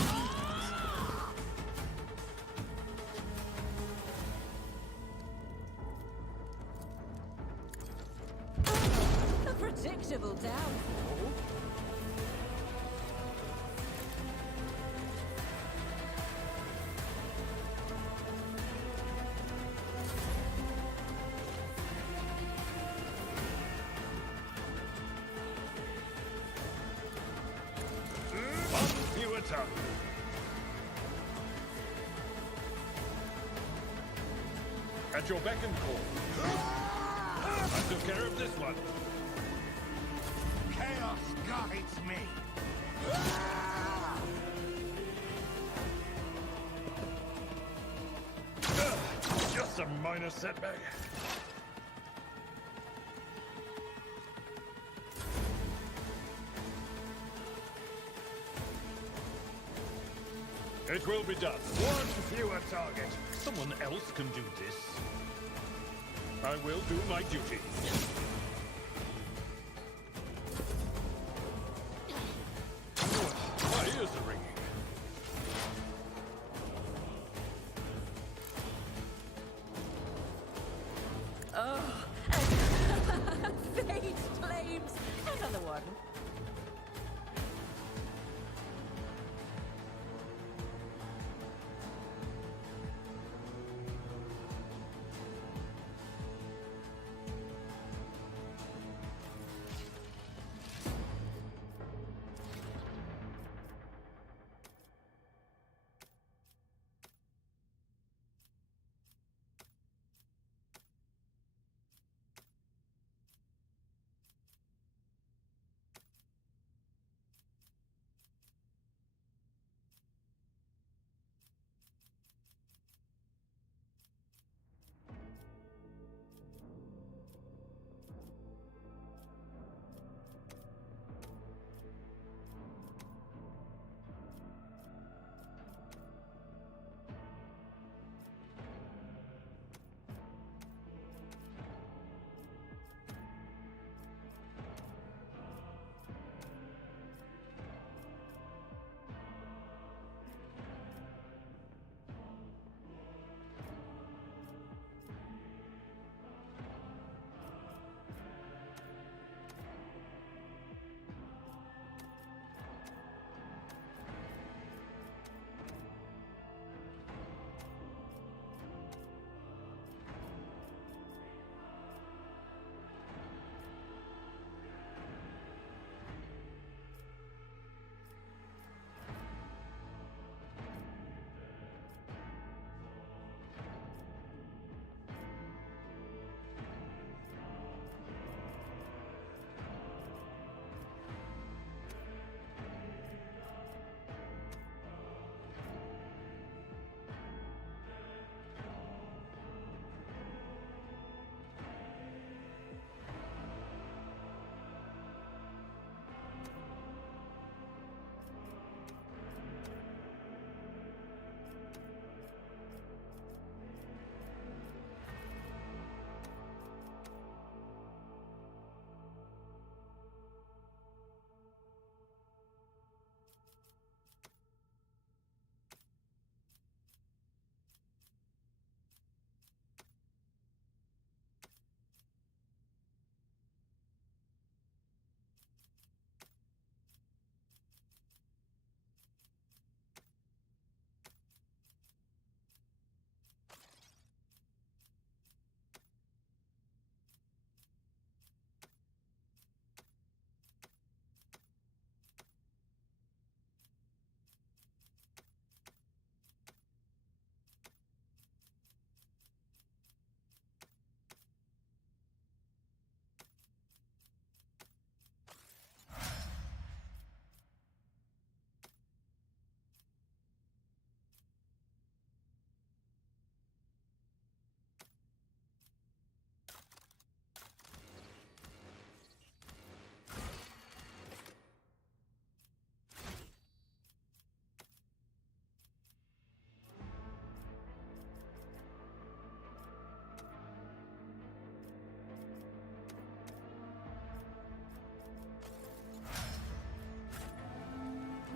A predictable downfall. You attack. At your beck and call. I took care of this one. Chaos guides me. Just a minor setback. It will be done. One fewer target. Someone else can do this. I will do my duty. My ears are ringing. Oh, fate flames. Another one.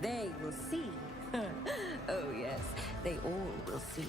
They will see. Oh yes, they all will see.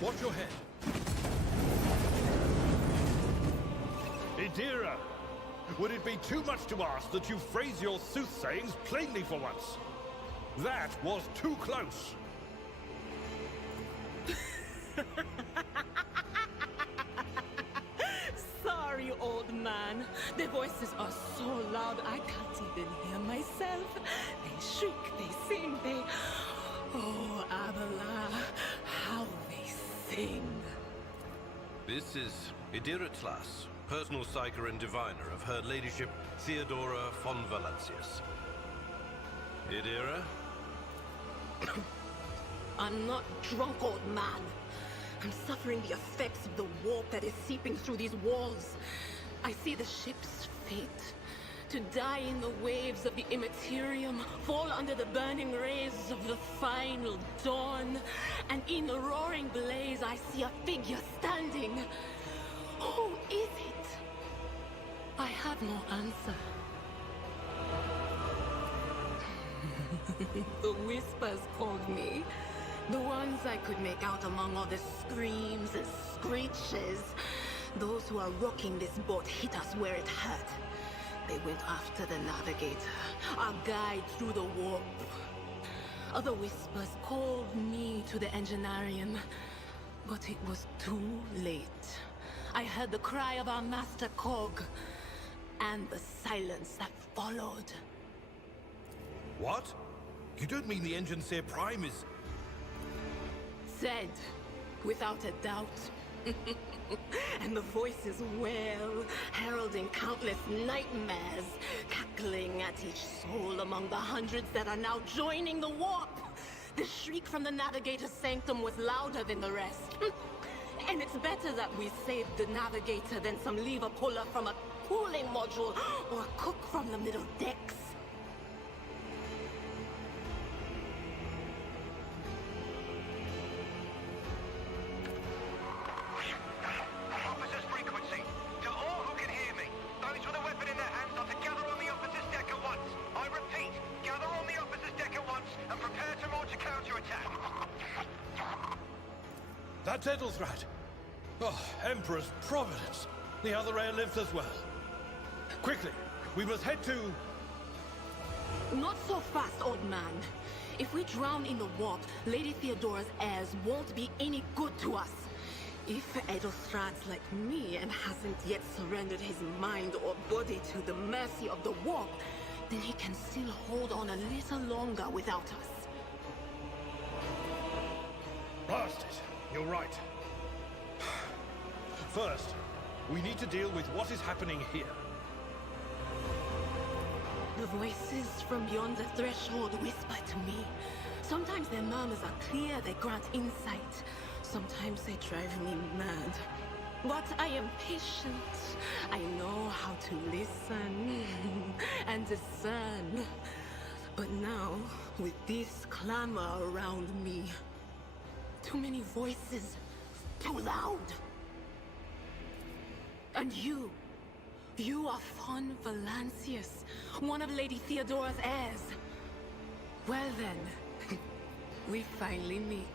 Watch your head. Idira, would it be too much to ask that you phrase your soothsayings plainly for once? That was too close. Sorry, old man. Their voices are so loud I can't even hear myself. They shriek, they sing, they... Oh, Abela, how they sing. This is Idira Tlas, personal psyker and diviner of Her Ladyship Theodora von Valancius. Idira? I'm not drunk, old man. I'm suffering the effects of the warp that is seeping through these walls. I see the ship's fate. To die in the waves of the Immaterium, fall under the burning rays of the final dawn. And in the roaring blaze, I see a figure standing. Who is it? I have no answer. The whispers called me. The ones I could make out among all the screams and screeches. Those who are rocking this boat hit us where it hurt. They went after the navigator, our guide through the warp. Other whispers called me to the enginarium, but it was too late. I heard the cry of our master Cog, and the silence that followed. What? You don't mean the Enginseer Prime is... Said, without a doubt. And the voices wail, heralding countless nightmares, cackling at each soul among the hundreds that are now joining the warp. The shriek from the Navigator's sanctum was louder than the rest. And it's better that we saved the Navigator than some lever puller from a cooling module or a cook from the middle decks. Officer's frequency. To all who can hear me, those with a weapon in their hands are to gather on the officer's deck at once. I repeat, gather on the officer's deck at once and prepare to launch a counterattack. That's Edelstrad. Oh, Emperor's Providence. The other heir lives as well. Quickly, we must head to... Not so fast, old man. If we drown in the warp, Lady Theodora's heirs won't be any good to us. If Edelstrad's like me and hasn't yet surrendered his mind or body to the mercy of the warp, then he can still hold on a little longer without us. Blast it. You're right. First, we need to deal with what is happening here. The voices from beyond the threshold whisper to me. Sometimes their murmurs are clear, they grant insight. Sometimes they drive me mad. But I am patient. I know how to listen and discern. But now, with this clamor around me, too many voices, too loud. And you are Von Valancius, one of Lady Theodora's heirs. Well then, we finally meet.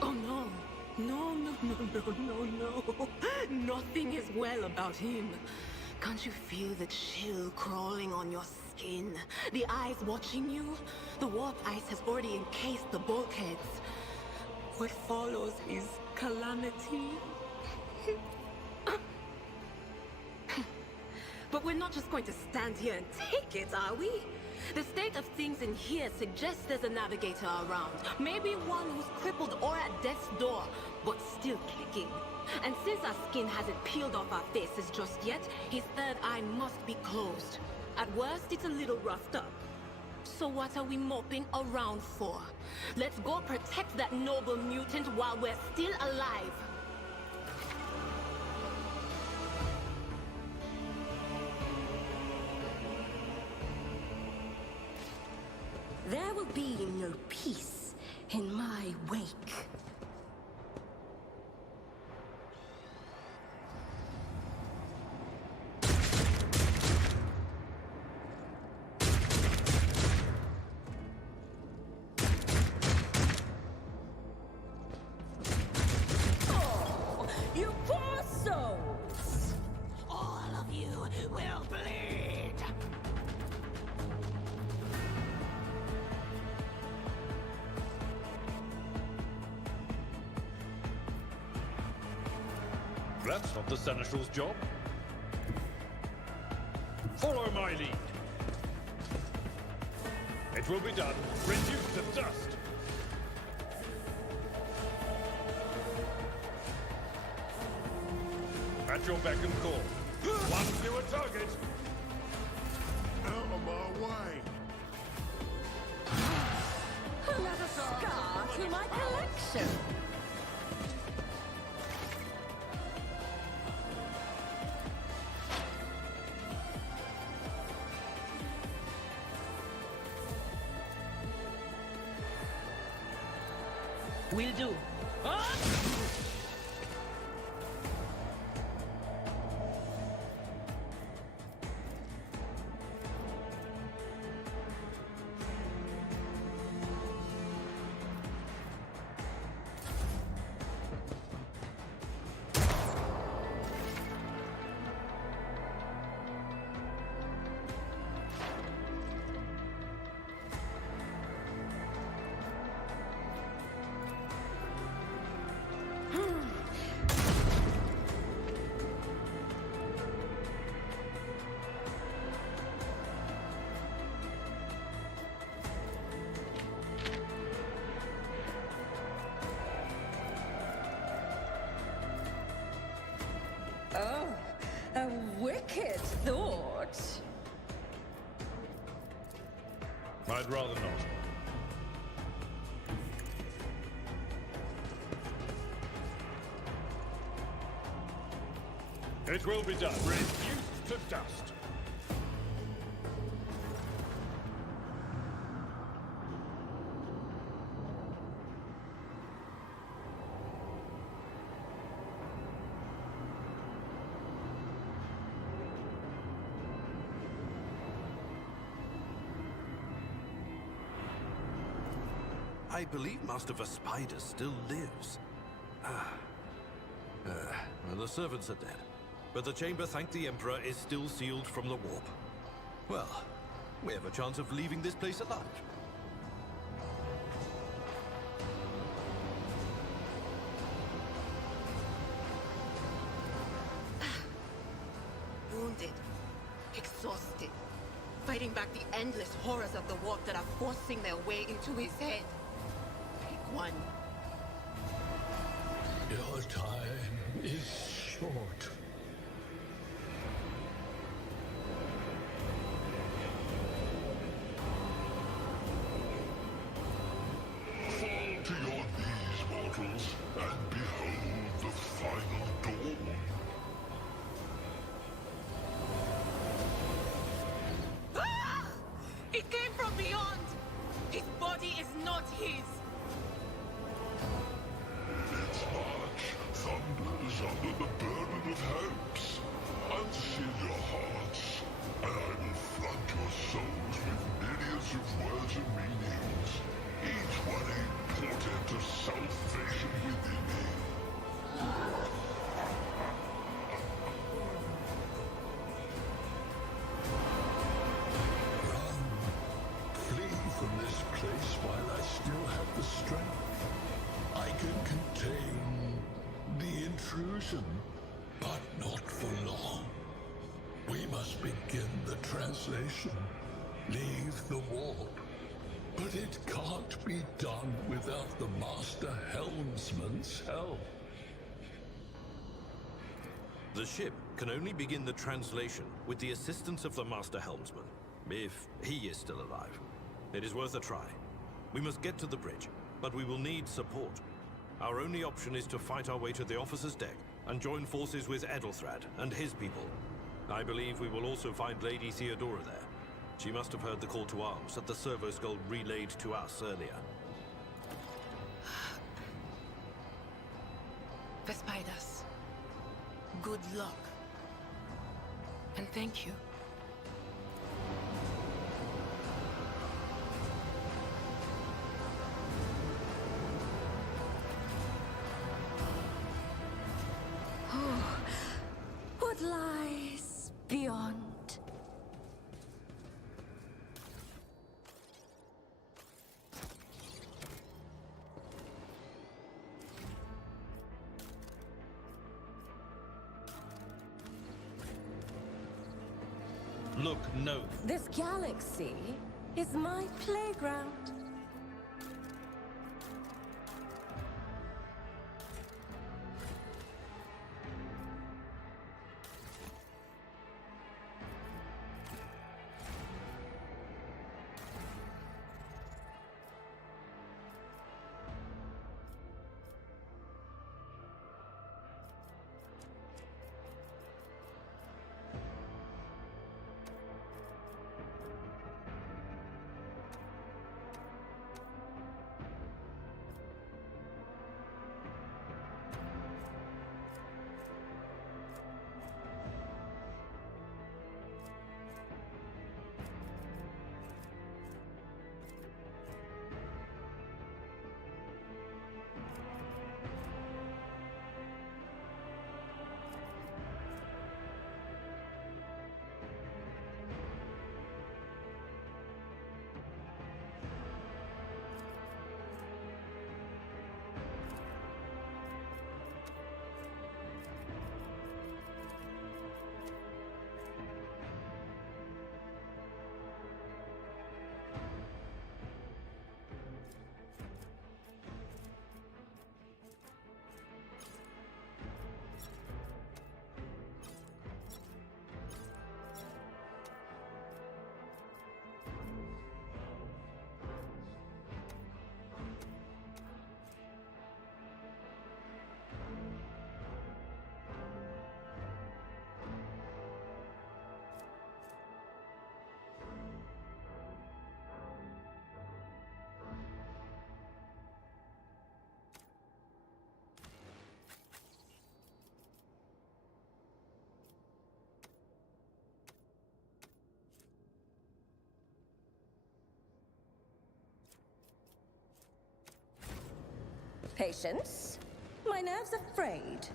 Oh no, no. Nothing is well about him. Can't you feel the chill crawling on your skin? The eyes watching you? The warp ice has already encased the bulkheads. What follows is calamity. But we're not just going to stand here and take it, are we? The state of things in here suggests there's a navigator around. Maybe one who's crippled or at death's door, but still kicking. And since our skin hasn't peeled off our faces just yet, his third eye must be closed. At worst, it's a little roughed up. So what are we moping around for? Let's go protect that noble mutant while we're still alive. There will be no peace in my wake. That's not the Seneschal's job. Follow my lead. It will be done. Reduced to dust. At your beck and call. One fewer target. Out of my way. Another scar to my collection. Will do. Oh, a wicked thought. I'd rather not. It will be done. Reduced to dust. I believe Master Vespider still lives. Well, the servants are dead. But the chamber, thank the Emperor, is still sealed from the warp. Well, we have a chance of leaving this place alive. Wounded, exhausted, fighting back the endless horrors of the warp that are forcing their way into his head. Pick one. Your time is short. Fall to your knees, mortals, and behold the final dawn. Ah! It came from beyond! His body is not his! Its march thunders under the burden of hopes. Unseal your hearts, and I will flood your souls with myriads of words and meanings, each one a portent of salvation within me. Run. Flee from this place while I still have the strength. I can contain the intrusion, but not for long. We must begin the translation. Leave the warp. But it can't be done without the Master Helmsman's help. The ship can only begin the translation with the assistance of the Master Helmsman, if he is still alive. It is worth a try. We must get to the bridge, but we will need support. Our only option is to fight our way to the officer's deck and join forces with Edelthrad and his people. I believe we will also find Lady Theodora there. She must have heard the call to arms that the Servo Skull relayed to us earlier. Vespidas, good luck. And thank you. What lies beyond? look no. This galaxy is my playground. Patience. My nerves are frayed.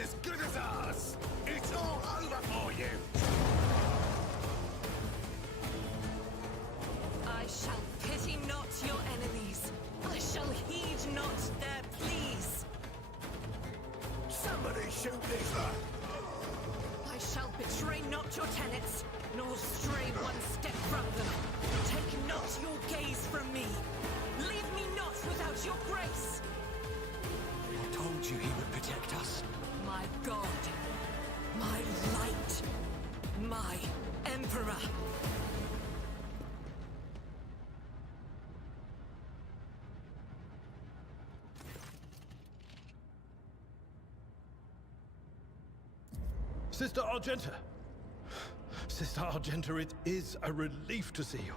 As good as ours! It's all over for you! I shall pity not your enemies. I shall heed not their pleas. Somebody shoot these lot! I shall betray not your tenets, nor stray one step from them. Take not your gaze from me. Leave me not without your grace. I told you he would protect us. My God, my light, my Emperor. Sister Argenta! Sister Argenta, it is a relief to see you.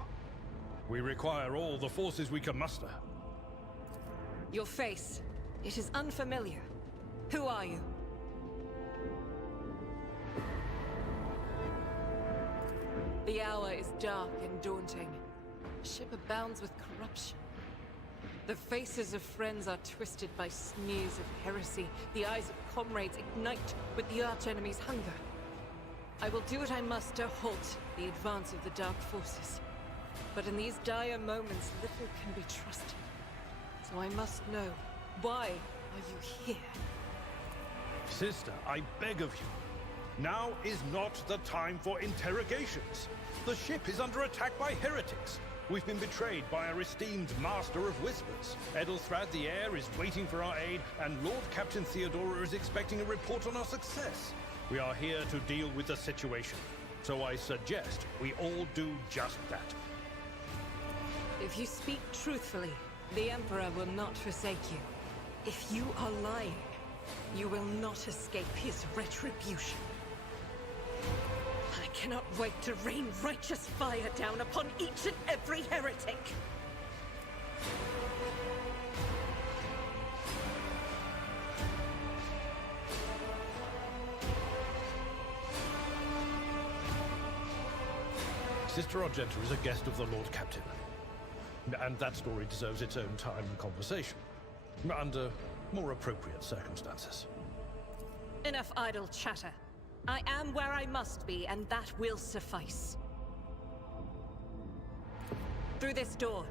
We require all the forces we can muster. Your face, it is unfamiliar. Who are you? The hour is dark and daunting. The ship abounds with corruption. The faces of friends are twisted by sneers of heresy. The eyes of comrades ignite with the archenemy's hunger. I will do what I must to halt the advance of the Dark Forces. But in these dire moments, little can be trusted. So I must know, why are you here? Sister, I beg of you. Now is not the time for interrogations. The ship is under attack by heretics. We've been betrayed by our esteemed Master of Whispers. Edelthrad the Heir is waiting for our aid, and Lord Captain Theodora is expecting a report on our success. We are here to deal with the situation, so I suggest we all do just that. If you speak truthfully, the Emperor will not forsake you. If you are lying, you will not escape his retribution. I cannot wait to rain righteous fire down upon each and every heretic! Sister Argenta is a guest of the Lord Captain. And that story deserves its own time and conversation. Under more appropriate circumstances. Enough idle chatter. I am where I must be, and that will suffice. Through this door,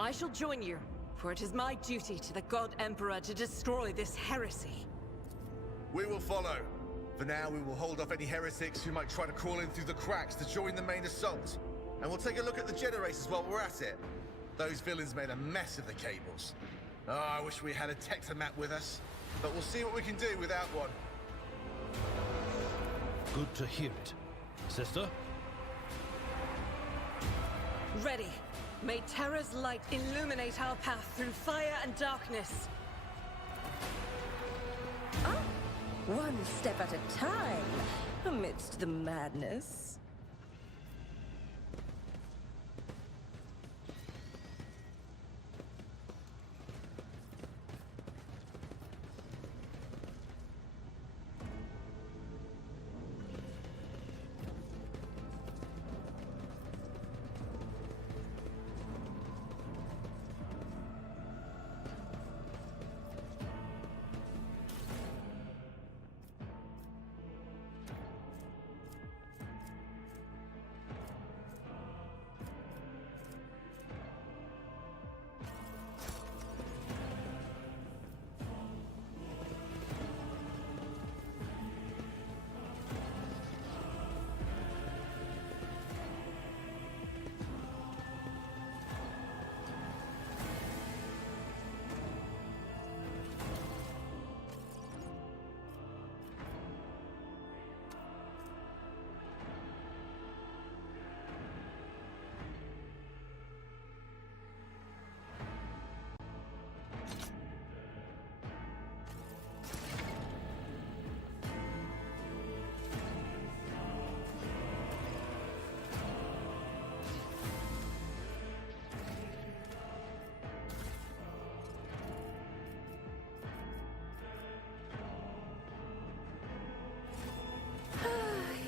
I shall join you, for it is my duty to the God Emperor to destroy this heresy. We will follow. For now, we will hold off any heretics who might try to crawl in through the cracks to join the main assault. And we'll take a look at the generators while we're at it. Those villains made a mess of the cables. Oh, I wish we had a Tectomat with us. But we'll see what we can do without one. Good to hear it. Sister? Ready. May Terra's light illuminate our path through fire and darkness. Ah, one step at a time, amidst the madness.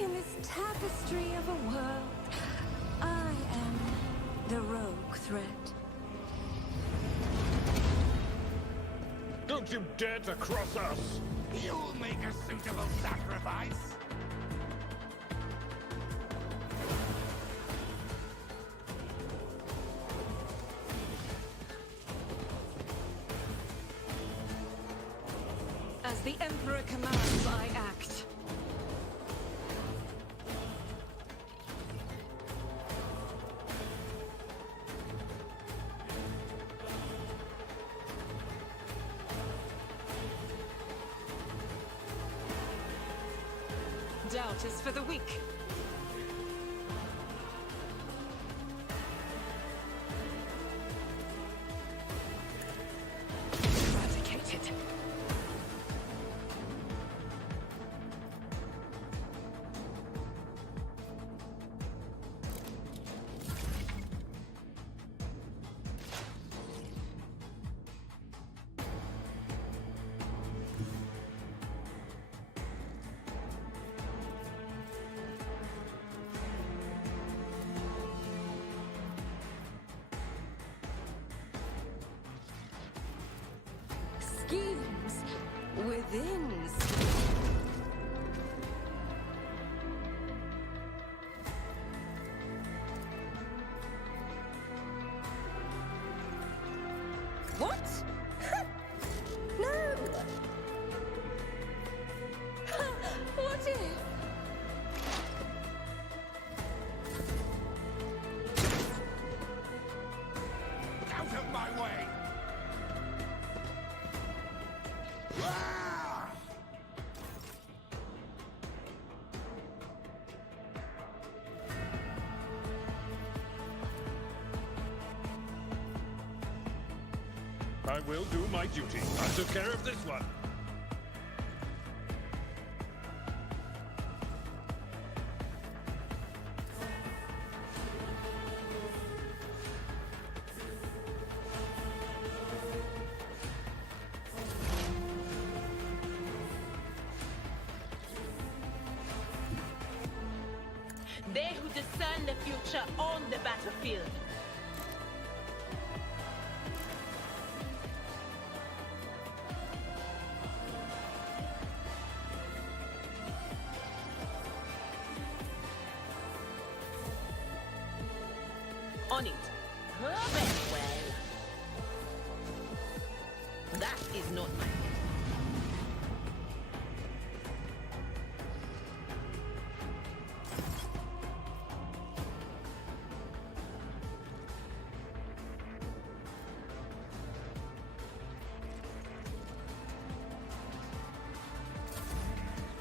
In this tapestry of a world, I am the rogue thread. Don't you dare to cross us! You'll make a suitable sacrifice! As the Emperor commands, I act. Doubt is for the weak. Eradicated. Schemes within schemes. What? No! I will do my duty. I took care of this one. They who discern the future on the battlefield. On it. Very well. That is not my fault.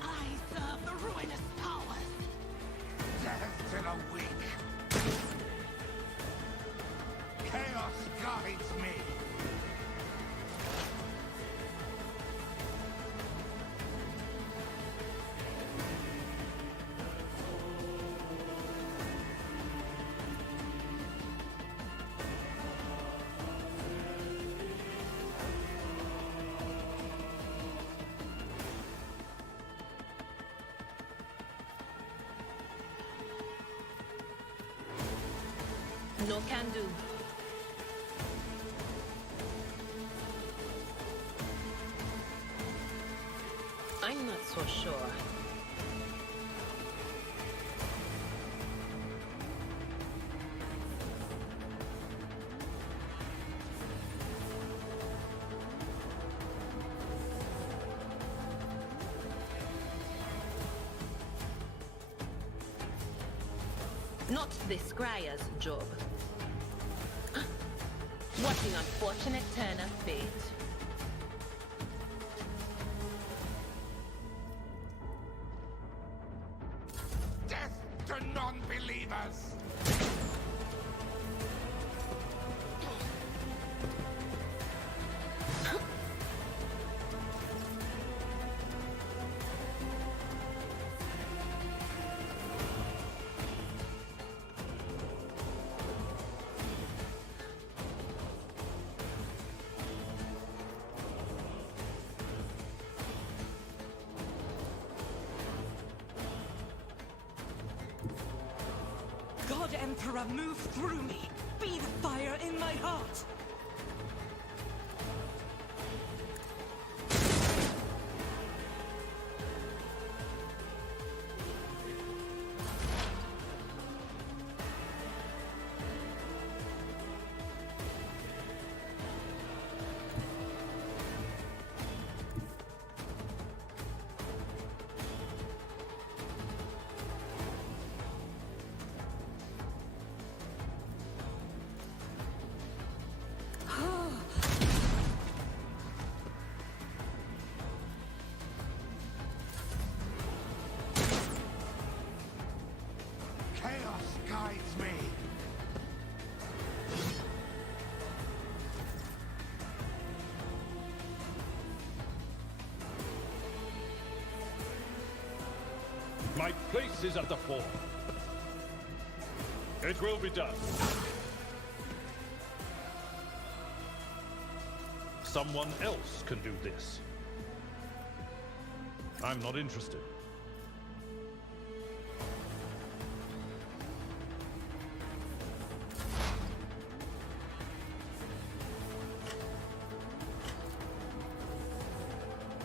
I serve the ruinous powers. Death to the weak. Chaos guides me. No can do. I'm not so sure. Not the scryer's job. What an unfortunate turn of fate. Death to non-believers. God Emperor, move through me. Be the fire in my heart. Chaos guides me. My place is at the fore. It will be done. Someone else can do this. I'm not interested.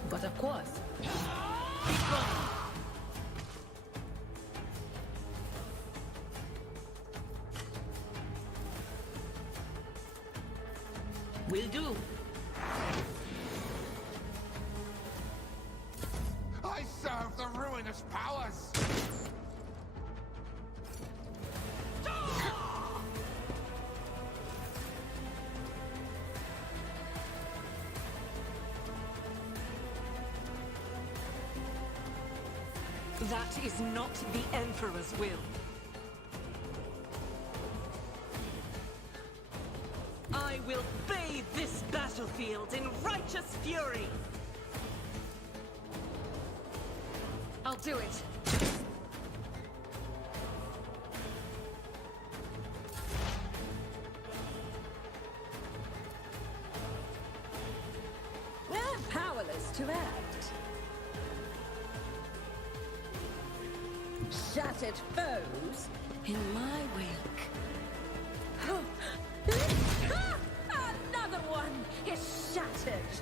But of course. Will do. I serve the ruinous powers. That is not the Emperor's will. I will bathe this battlefield in righteous fury! I'll do it. We're powerless to act. Shattered foes in my wake. Another one is shattered.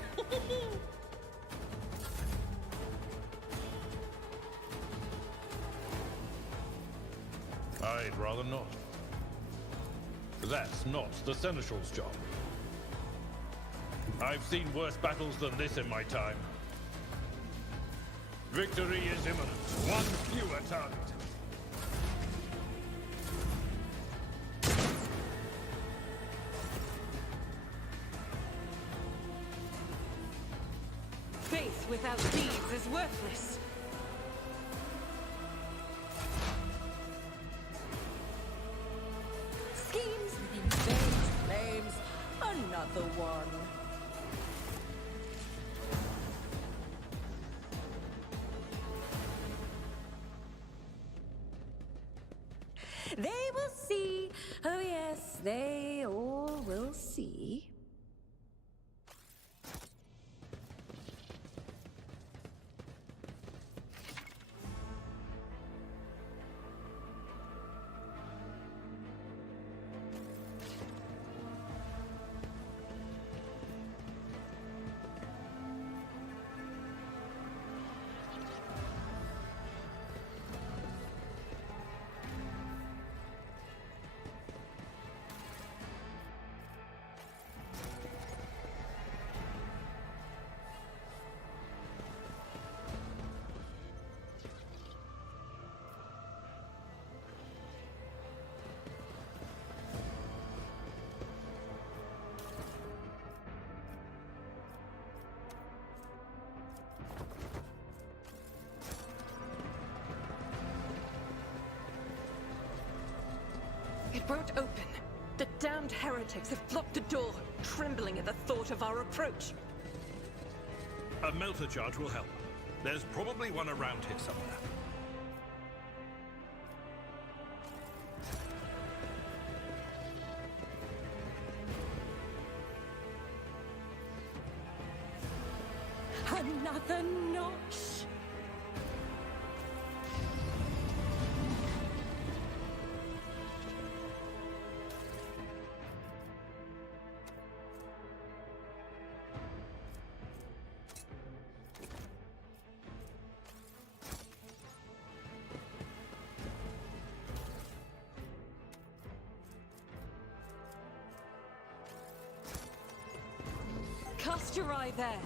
I'd rather not. That's not the Seneschal's job. I've seen worse battles than this in my time. Victory is imminent. One fewer target. Faith without deeds is worthless. Schemes within vague flames. Another one. They will see. Oh yes, they all will see. It won't open. The damned heretics have blocked the door, trembling at the thought of our approach. A melter charge will help. There's probably one around here somewhere. Another notch. Cast your eye there.